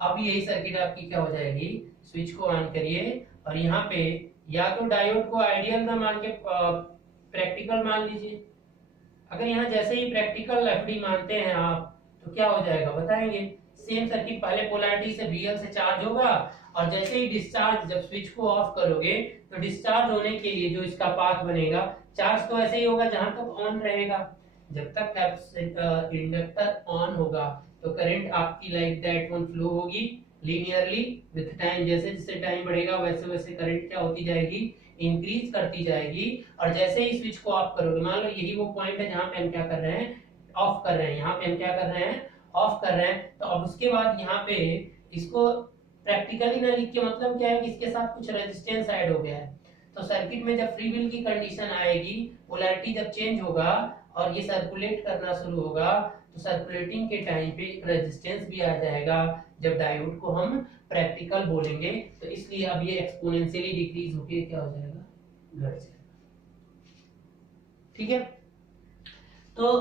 अब यही सर्किट आपकी क्या हो जाएगी, स्विच को ऑन करिए और यहाँ पे या तो डायोड को आइडियल ना मान के प्रैक्टिकल मान लीजिए। अगर यहाँ जैसे ही प्रैक्टिकल एफडी मानते हैं आप, तो क्या हो जाएगा बताएंगे, सेम सर्किट, पहले पोलैरिटी से Bl से चार्ज होगा, और जैसे ही डिस्चार्ज, जब स्विच को ऑफ करोगे तो डिस्चार्ज होने के लिए जो इसका पाथ बनेगा, चार्ज तो ऐसे ही होगा जहां तक ऑन रहेगा, जब तक इंडक्टर ऑन होगा तो करंट आपकी लाइक दैट वन फ्लो होगी लीनियरली विथ टाइम। जैसे जैसे टाइम बढ़ेगा वैसे वैसे करंट क्या होती जाएगी, इंक्रीज करती जाएगी। और जैसे ही स्विच को ऑफ करोगे, मान लो यही वो पॉइंट है जहां पे हम क्या कर रहे हैं, ऑफ कर रहे हैं, यहाँ पे हम क्या कर रहे हैं, ऑफ कर रहे हैं। तो अब उसके बाद यहाँ पे इसको प्रैक्टिकली ना लिख के मतलब क्या है कि इसके साथ कुछ रेजिस्टेंस ऐड हो गया है। तो सर्किट में जब फ्री व्हील की कंडीशन आएगी, पोलैरिटी जब चेंज होगा और ये सर्कुलेट करना शुरू होगा, तो सर्कुलेटिंग के टाइम पे एक रेजिस्टेंस भी आ जाएगा जब डायोड को हम प्रैक्टिकल बोलेंगे। तो इसलिए अब ये एक्सपोनेंशियली डिक्रीज होके क्या हो जाएगा, घट जाएगा। ठीक है, तो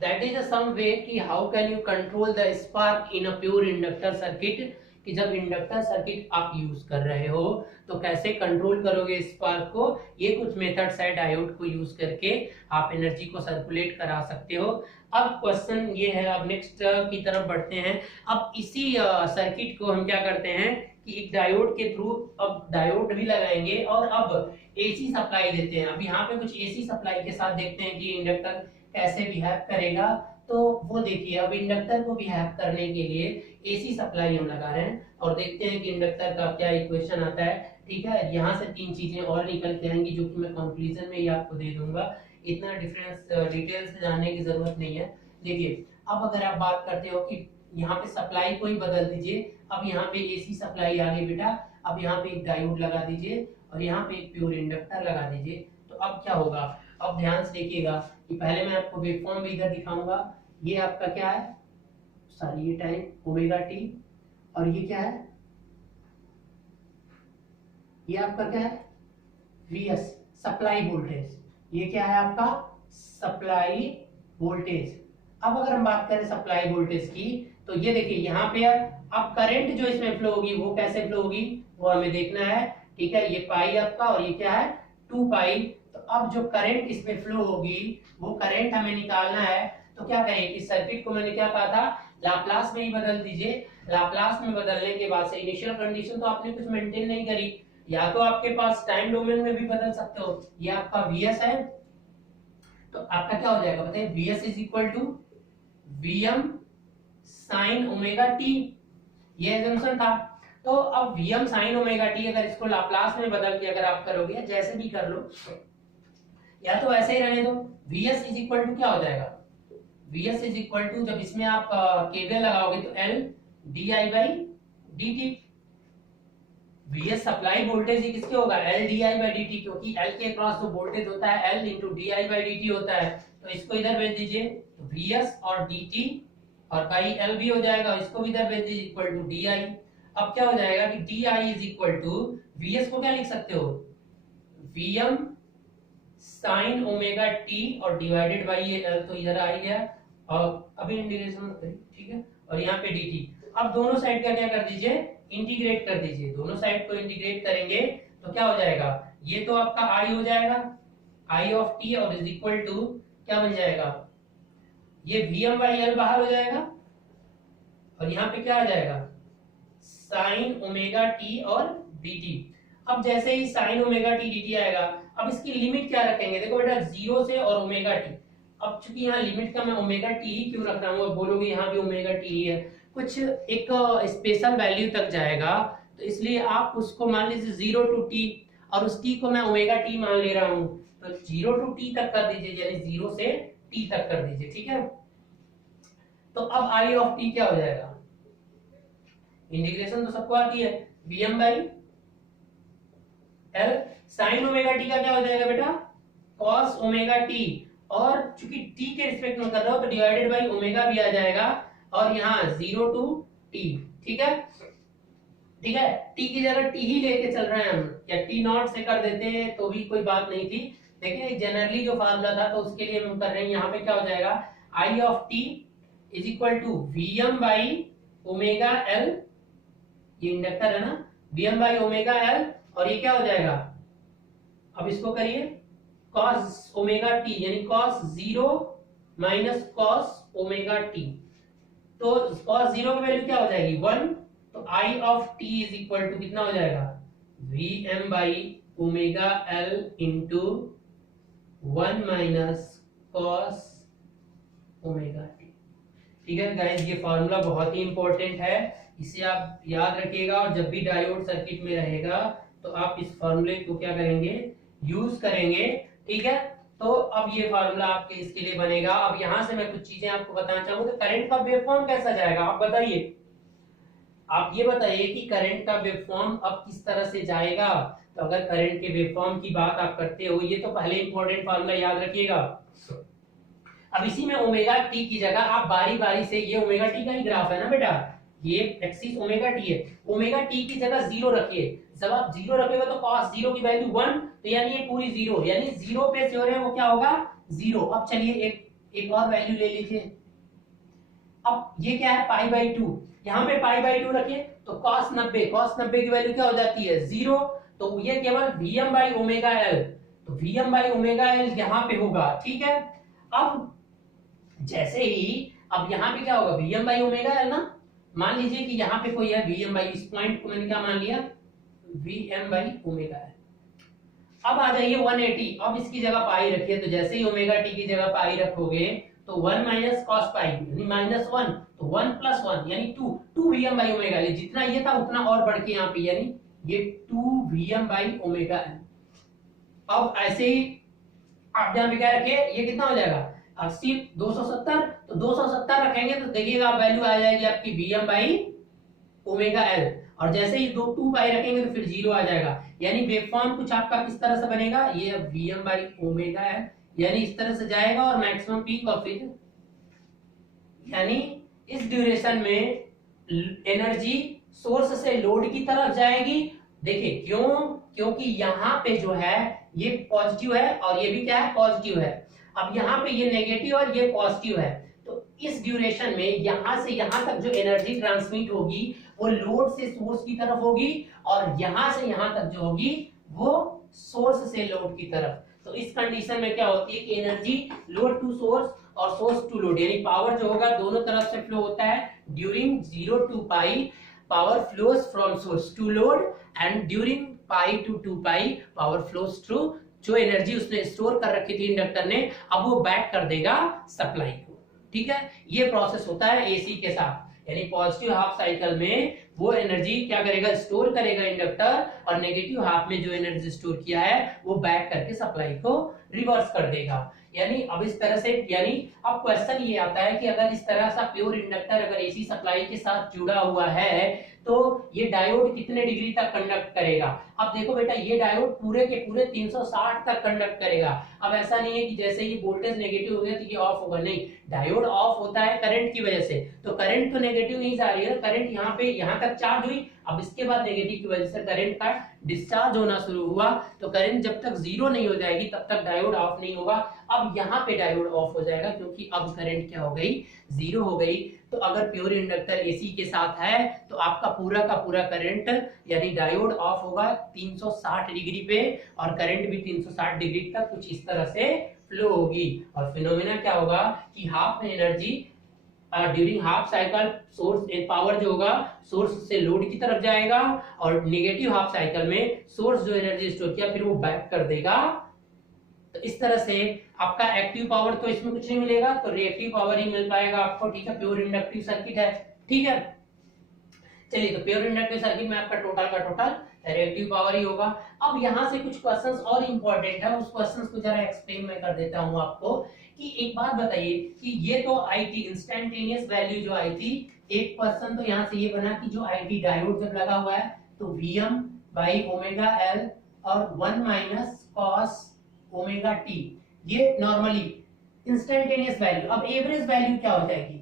दैट इज सम वे कि how can you control the spark in a pure inductor circuit, कि जब इंडक्टर सर्किट आप यूज कर रहे हो तो कैसे कंट्रोल करोगे स्पार्क को। ये कुछ मेथड्स है डायोड को यूज करके आप एनर्जी को सर्कुलेट करा सकते हो। अब क्वेश्चन ये है, अब नेक्स्ट की तरफ बढ़ते हैं। अब इसी सर्किट को हम क्या करते हैं कि एक डायोड के थ्रू अब डायोड भी लगाएंगे और अब एसी सप्लाई देते हैं। अब यहाँ पे कुछ एसी सप्लाई के साथ देखते हैं कि इंडक्टर कैसे बिहेव करेगा। तो वो देखिए, अब इंडक्टर को बिहेव करने के लिए एसी सप्लाई हम लगा रहे हैं और देखते हैं कि इंडक्टर का क्या इक्वेशन आता है। ठीक है, यहाँ से तीन चीजें और निकल के आएंगी जो कि मैं कंक्लूजन में ही आपको दे दूंगा। इतना डिफरेंस डिटेल से जानने की जरूरत नहीं है। देखिए अब अगर आप बात करते हो कि यहाँ पे सप्लाई को ही बदल दीजिए, अब यहाँ पे एसी सप्लाई आ गई बेटा, अब यहाँ पे एक डायोड लगा दीजिए और यहाँ पे एक प्योर इंडक्टर लगा दीजिए, तो अब क्या होगा। अब ध्यान से देखिएगा कि पहले मैं आपको वेवफॉर्म भी इधर दिखाऊंगा। ये आपका क्या है, सॉरी ये टाइम ओमेगा टी, और ये क्या है, ये आपका क्या है Vs सप्लाई वोल्टेज, ये क्या है आपका सप्लाई वोल्टेज। अब अगर हम बात करें सप्लाई वोल्टेज की, तो ये देखिए यहाँ पे अब करंट जो इसमें फ्लो होगी वो कैसे फ्लो होगी वो हमें देखना है, ठीक है। ये पाई आपका और ये क्या है 2 पाई। तो अब जो करंट इसमें फ्लो होगी वो करंट हमें निकालना है। तो क्या कहें कि सर्किट को मैंने क्या कहा था, लाप्लास में ही बदल दीजिए। लाप्लास में बदलने के बाद से इनिशियल कंडीशन तो आपने कुछ मेंटेन नहीं करी, या तो आपके पास टाइम डोमेन में भी बदल सकते हो। ये आपका Vs है, तो आपका क्या हो जाएगा बताइए, Vs is equal to Vm sine omega t, ये एजम्पशन था। तो अब Vm साइन ओमेगा टी अगर इसको लाप्लास में बदल के अगर आप करोगे, जैसे भी कर लो, या तो ऐसे ही रहने दो, Vs इज इक्वल टू क्या हो जाएगा, Vs इज इक्वल टू जब इसमें आप केवीएल लगाओगे तो L di by dt। Vs supply voltage ही किसके होगा, L di बाई dt, क्योंकि L के अक्रॉस जो वोल्टेज होता है L into di by dt होता है। तो इसको इधर भेज दीजिए, तो Vs और dt और बाई L भी हो जाएगा, इसको भी इधर भेज दीजिए इक्वल टू di। अब क्या हो जाएगा कि di is equal to Vs को क्या लिख सकते हो, Vm साइन ओमेगा टी और डिवाइडेड बाई ये L, तो इधर आ ही गया और अभी इंटीग्रेशन करिए, ठीक है। और यहाँ पे dt, अब दोनों साइड का क्या कर दीजिए, इंटीग्रेट कर दीजिए। दोनों साइड को इंटीग्रेट करेंगे तो क्या हो जाएगा, ये तो आपका i हो जाएगा, i ऑफ t और इज इक्वल टू क्या बन जाएगा, ये Vm बाई L बाहर हो जाएगा और यहाँ पे क्या आ जाएगा साइन ओमेगा टी और dt। अब जैसे ही साइन ओमेगा टी dt आएगा, अब इसकी लिमिट क्या रखेंगे, देखो बेटा 0 से और ओमेगा टी। अब चूंकि यहाँ लिमिट का मैं ओमेगा टी ही क्यों रख रहा हूँ, बोलोगे यहाँ भी ओमेगा टी ही है, कुछ एक स्पेशल वैल्यू तक जाएगा, तो इसलिए आप उसको मान लीजिए 0 टू टी और उस टी को मैं ओमेगा टी मान ले रहा हूँ, तो 0 टू टी तक कर दीजिए, यानी 0 से टी तक कर दीजिए, ठीक है। तो अब आई ऑफ टी क्या हो जाएगा, इंटीग्रेशन तो सबको आती है, Vm by L sign omega T का क्या हो जाएगा बेटा cos ओमेगा टी, और चूंकि t के रिस्पेक्ट में कर रहा हो तो डिवाइडेड बाई ओमेगा भी आ जाएगा, और यहाँ 0 टू t, ठीक है। ठीक है, t की जगह t ही लेके चल रहे हैं हम, या t नॉट से कर देते हैं तो भी कोई बात नहीं थी, लेकिन एक जनरली जो फार्मूला था तो उसके लिए हम कर रहे हैं। यहाँ पे क्या हो जाएगा i of t is equal to Vm by omega L, ये इंडक्टर है ना, Vm बाई ओमेगा L, और ये क्या हो जाएगा, अब इसको करिए cos ओमेगा t, यानी cos 0 minus cos omega t, तो cos 0 की वैल्यू क्या हो जाएगी 1, तो i of t is equal to कितना हो जाएगा Vm by omega L into 1 minus cos omega t। ठीक है गाइस, ये फार्मूला बहुत ही इंपॉर्टेंट है, इसे आप याद रखिएगा, और जब भी डायोड सर्किट में रहेगा तो आप इस फार्मूले को क्या करेंगे, यूज करेंगे, ठीक है। तो अब ये फार्मूला आपके इसके लिए बनेगा। अब यहाँ से मैं कुछ चीजें आपको बताना चाहूंगा, करंट का वेवफॉर्म कैसा जाएगा, आप बताइए, आप ये बताइए कि करंट का वेवफॉर्म अब किस तरह से जाएगा। तो अगर करंट के वेवफॉर्म की बात आप करते हो, ये तो पहले इंपॉर्टेंट फार्मूला याद रखिएगा। अब इसी में ओमेगा टी की जगह आप बारी बारी से, ये ओमेगा टी का ही ग्राफ है ना बेटा, ये एक्सिस ओमेगा टी है, ओमेगा टी की जगह 0 रखिए। जब आप 0 रखेगा तो cos 0 की वैल्यू 1, तो यानी ये पूरी 0, यानी 0 पे श्योर है वो क्या होगा 0। अब चलिए एक और वैल्यू ले लीजिए, अब ये क्या है पाई बाई 2, यहाँ पे पाई बाई 2 रखिए, तो cos 90 की वैल्यू क्या हो जाती है 0, तो ये केवल Vm बाई ओमेगा L, तो Vm बाई ओमेगा L यहाँ पे होगा, ठीक है। अब जैसे ही अब यहाँ पे क्या होगा Vm बाई ओमेगा L ना, मान लीजिए कि यहाँ पे कोई है Vm बाई, इस पॉइंट को मैंने क्या मान लिया Vm बाई ओमेगा L। अब आ जाइए 180, अब इसकी जगह पाई रखिए, तो जैसे ही ओमेगा टी की जगह पाई रखोगे तो 1 माइनस कॉस पाई यानी -1, तो 1 प्लस 1 यानी 2 Vm बाई ओमेगा L, जितना ये था उतना और बढ़ के यहाँ पे, यानी ये 2 Vm बाई ओमेगा L। अब ऐसे ही आप जहाँ पे क्या रखे, ये कितना हो जाएगा 80 270, तो 270 रखेंगे तो देखिएगा वैल्यू आ जाएगी आपकी Vm बाई ओमेगा एल, और जैसे ही 2 पाई रखेंगे तो फिर 0 आ जाएगा। यानी वेवफॉर्म कुछ आपका किस तरह से बनेगा, ये Vm बाई ओमेगा एल, यानी इस तरह से जाएगा और मैक्सिमम पीक, और फिर यानी इस ड्यूरेशन में एनर्जी सोर्स से लोड की तरफ जाएगी। देखिए क्यों, क्योंकि यहाँ पे जो है ये पॉजिटिव है और ये भी क्या है, पॉजिटिव है। अब यहाँ पे ये नेगेटिव और ये पॉजिटिव है, तो इस ड्यूरेशन में यहां से यहां तक जो एनर्जी ट्रांसमिट होगी वो लोड से सोर्स की तरफ होगी, और यहां से यहां तक जो होगी वो सोर्स से लोड की तरफ। तो इस कंडीशन में क्या होती है कि एनर्जी लोड टू सोर्स और सोर्स टू लोड, यानी पावर जो होगा दोनों तरफ से फ्लो होता है। During 0 to pi power flows from source to load, and during pi to 2 pi power flows through, जो एनर्जी उसने स्टोर कर रखी थी इंडक्टर ने, अब वो बैक कर देगा सप्लाई को। ठीक है, ये प्रोसेस होता है एसी के साथ, यानी पॉजिटिव हाफ साइकिल में वो एनर्जी क्या करेगा, स्टोर करेगा इंडक्टर, और नेगेटिव हाफ में जो एनर्जी स्टोर किया है वो बैक करके सप्लाई को रिवर्स कर देगा। यानी अब इस तरह से, यानी अब क्वेश्चन ये आता है कि अगर इस तरह सा प्योर इंडक्टर अगर एसी सप्लाई के साथ जुड़ा हुआ है तो ये डायोड कितने डिग्री तक कंडक्ट करेगा। अब देखो बेटा, ये डायोड पूरे के पूरे 360 तक कंडक्ट करेगा। अब ऐसा नहीं है कि जैसे ही वोल्टेज नेगेटिव हो गया तो ये ऑफ होगा, नहीं, डायोड ऑफ होता है करंट की वजह से। तो करंट तो नेगेटिव नहीं जा रही है, करंट यहाँ पे यहाँ तक चार्ज हुई, अब इसके बाद नेगेटिव की वजह से करंट का डिस्चार्ज होना शुरू हुआ, तो करंट जब तक 0 नहीं हो जाएगी तब तक डायोड ऑफ नहीं होगा। अब यहाँ पे डायोड ऑफ हो जाएगा क्योंकि अब करंट क्या हो गई, 0 हो गई। तो अगर प्योर इंडक्टर एसी के साथ है तो आपका पूरा का पूरा करंट यानी डायोड ऑफ होगा 360 डिग्री पे, और करंट भी 360 डिग्री तक कुछ इस तरह से फ्लो होगी। और फिनोमेना क्या होगा कि हाफ में energy during half cycle source power जो होगा सोर्स से लोड की तरफ जाएगा, और नेगेटिव हाफ साइकिल में सोर्स जो एनर्जी स्टोर किया फिर वो बैक कर देगा। तो इस तरह से आपका एक्टिव पावर तो इसमें कुछ नहीं मिलेगा, तो रिएक्टिव पावर ही मिल पाएगा आपको। ठीक है, प्योर इंडक्टिव सर्किट है। ठीक है, चलिए, तो प्योर इंडक्टिव सर्किट में आपका टोटल का टोटल रिएक्टिव पावर ही होगा। अब यहाँ से कुछ क्वेश्चंस और इंपॉर्टेंट है, उस क्वेश्चंस को जरा एक्सप्लेन मैं कर देता हूँ आपको। कि एक बात बताइए कि ये तो आई थी इंस्टेंटेनियस वैल्यू जो आई थी, एक पर्सन तो यहाँ से ये बना कि जो आई टी डायोड जब लगा हुआ है तो Vm बाई ओमेगा एल और 1 माइनस कॉस ओमेगा टी, ये नॉर्मली इंस्टेंटेनियस वैल्यू। अब एवरेज वैल्यू क्या हो जाएगी,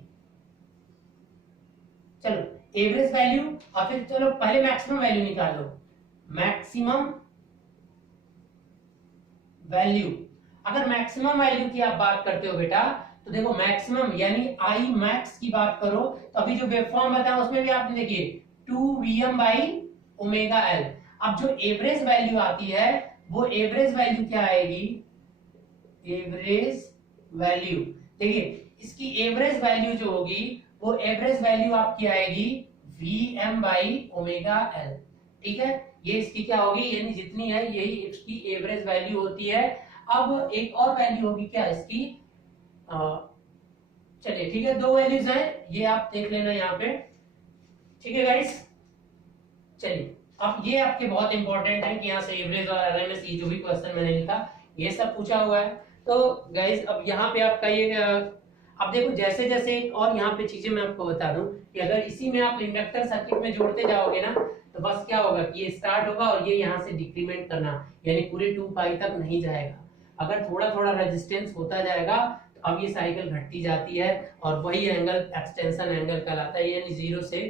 चलो एवरेज वैल्यू, और फिर चलो पहले मैक्सिमम वैल्यू निकाल लो। मैक्सिमम वैल्यू, अगर मैक्सिमम वैल्यू की आप बात करते हो बेटा तो देखो मैक्सिमम यानी आई मैक्स की बात करो तो अभी जो वेवफॉर्म बताया उसमें भी आपने देखिए 2Vm बाई ओमेगा एल। अब जो एवरेज वैल्यू आती है वो एवरेज वैल्यू क्या आएगी, एवरेज वैल्यू देखिए इसकी एवरेज वैल्यू जो होगी वो एवरेज वैल्यू आपकी आएगी Vm बाई ओमेगा एल। ठीक है, ये इसकी क्या होगी, यानी जितनी है यही इसकी एवरेज वैल्यू होती है। अब एक और वैल्यू होगी क्या इसकी, चलिए ठीक है, 2 वैल्यूज हैं, ये आप देख लेना यहाँ पे। ठीक है गाइस, चलिए अब ये आपके बहुत इंपॉर्टेंट है कि यहाँ से एवरेज और आरएमएस ये जो भी क्वेश्चन मैंने लिखा ये सब पूछा हुआ है। तो गाइस अब यहाँ पे आपका ये अब देखो जैसे जैसे और यहाँ पे चीजें मैं आपको बता दूं कि अगर इसी में आप इंडक्टर सर्किट में जोड़ते जाओगे ना तो बस क्या होगा कि ये स्टार्ट होगा और ये यहाँ से डिक्रीमेंट करना, यानी पूरे 2 पाई तक नहीं जाएगा। अगर थोड़ा थोड़ा रेजिस्टेंस होता जाएगा तो अब ये साइकिल घटती जाती है और वही एंगल एक्सटेंशन एंगल कहलाता है, यानी 0 से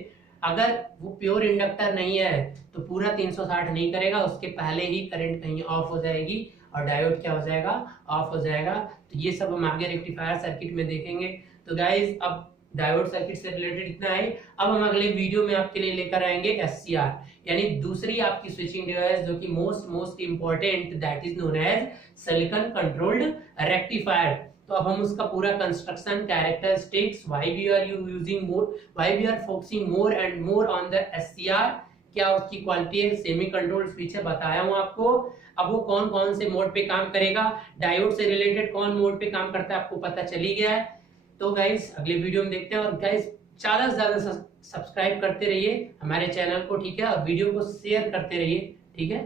अगर वो प्योर इंडक्टर नहीं है तो पूरा 360 नहीं करेगा, उसके पहले ही करंट कहीं ऑफ हो जाएगी और डायोड क्या हो जाएगा, ऑफ हो जाएगा। तो ये सब हम आगे रेक्टिफायर सर्किट में देखेंगे। तो गाइज अब डायोड सर्किट से रिलेटेड इतना है। अब हम अगले वीडियो में आपके लिए लेकर आएंगे SCR, यानी दूसरी आपकी स्विचिंग डिवाइस जो कि most important, that is known as silicon controlled rectifier. तो अब हम उसका पूरा construction, characteristics, why we are focusing more and more on the SCR, क्या उसकी क्वालिटी है, सेमी कंट्रोल्ड स्विच है, बताया हूं आपको। अब वो कौन कौन से मोड पे काम करेगा, डायोड से रिलेटेड कौन मोड पे काम करता है आपको पता चली गया है। तो गाइस अगले वीडियो में देखते हैं, और गाइस ज्यादा से ज्यादा सब्सक्राइब करते रहिए हमारे चैनल को, ठीक है, और वीडियो को शेयर करते रहिए, ठीक है।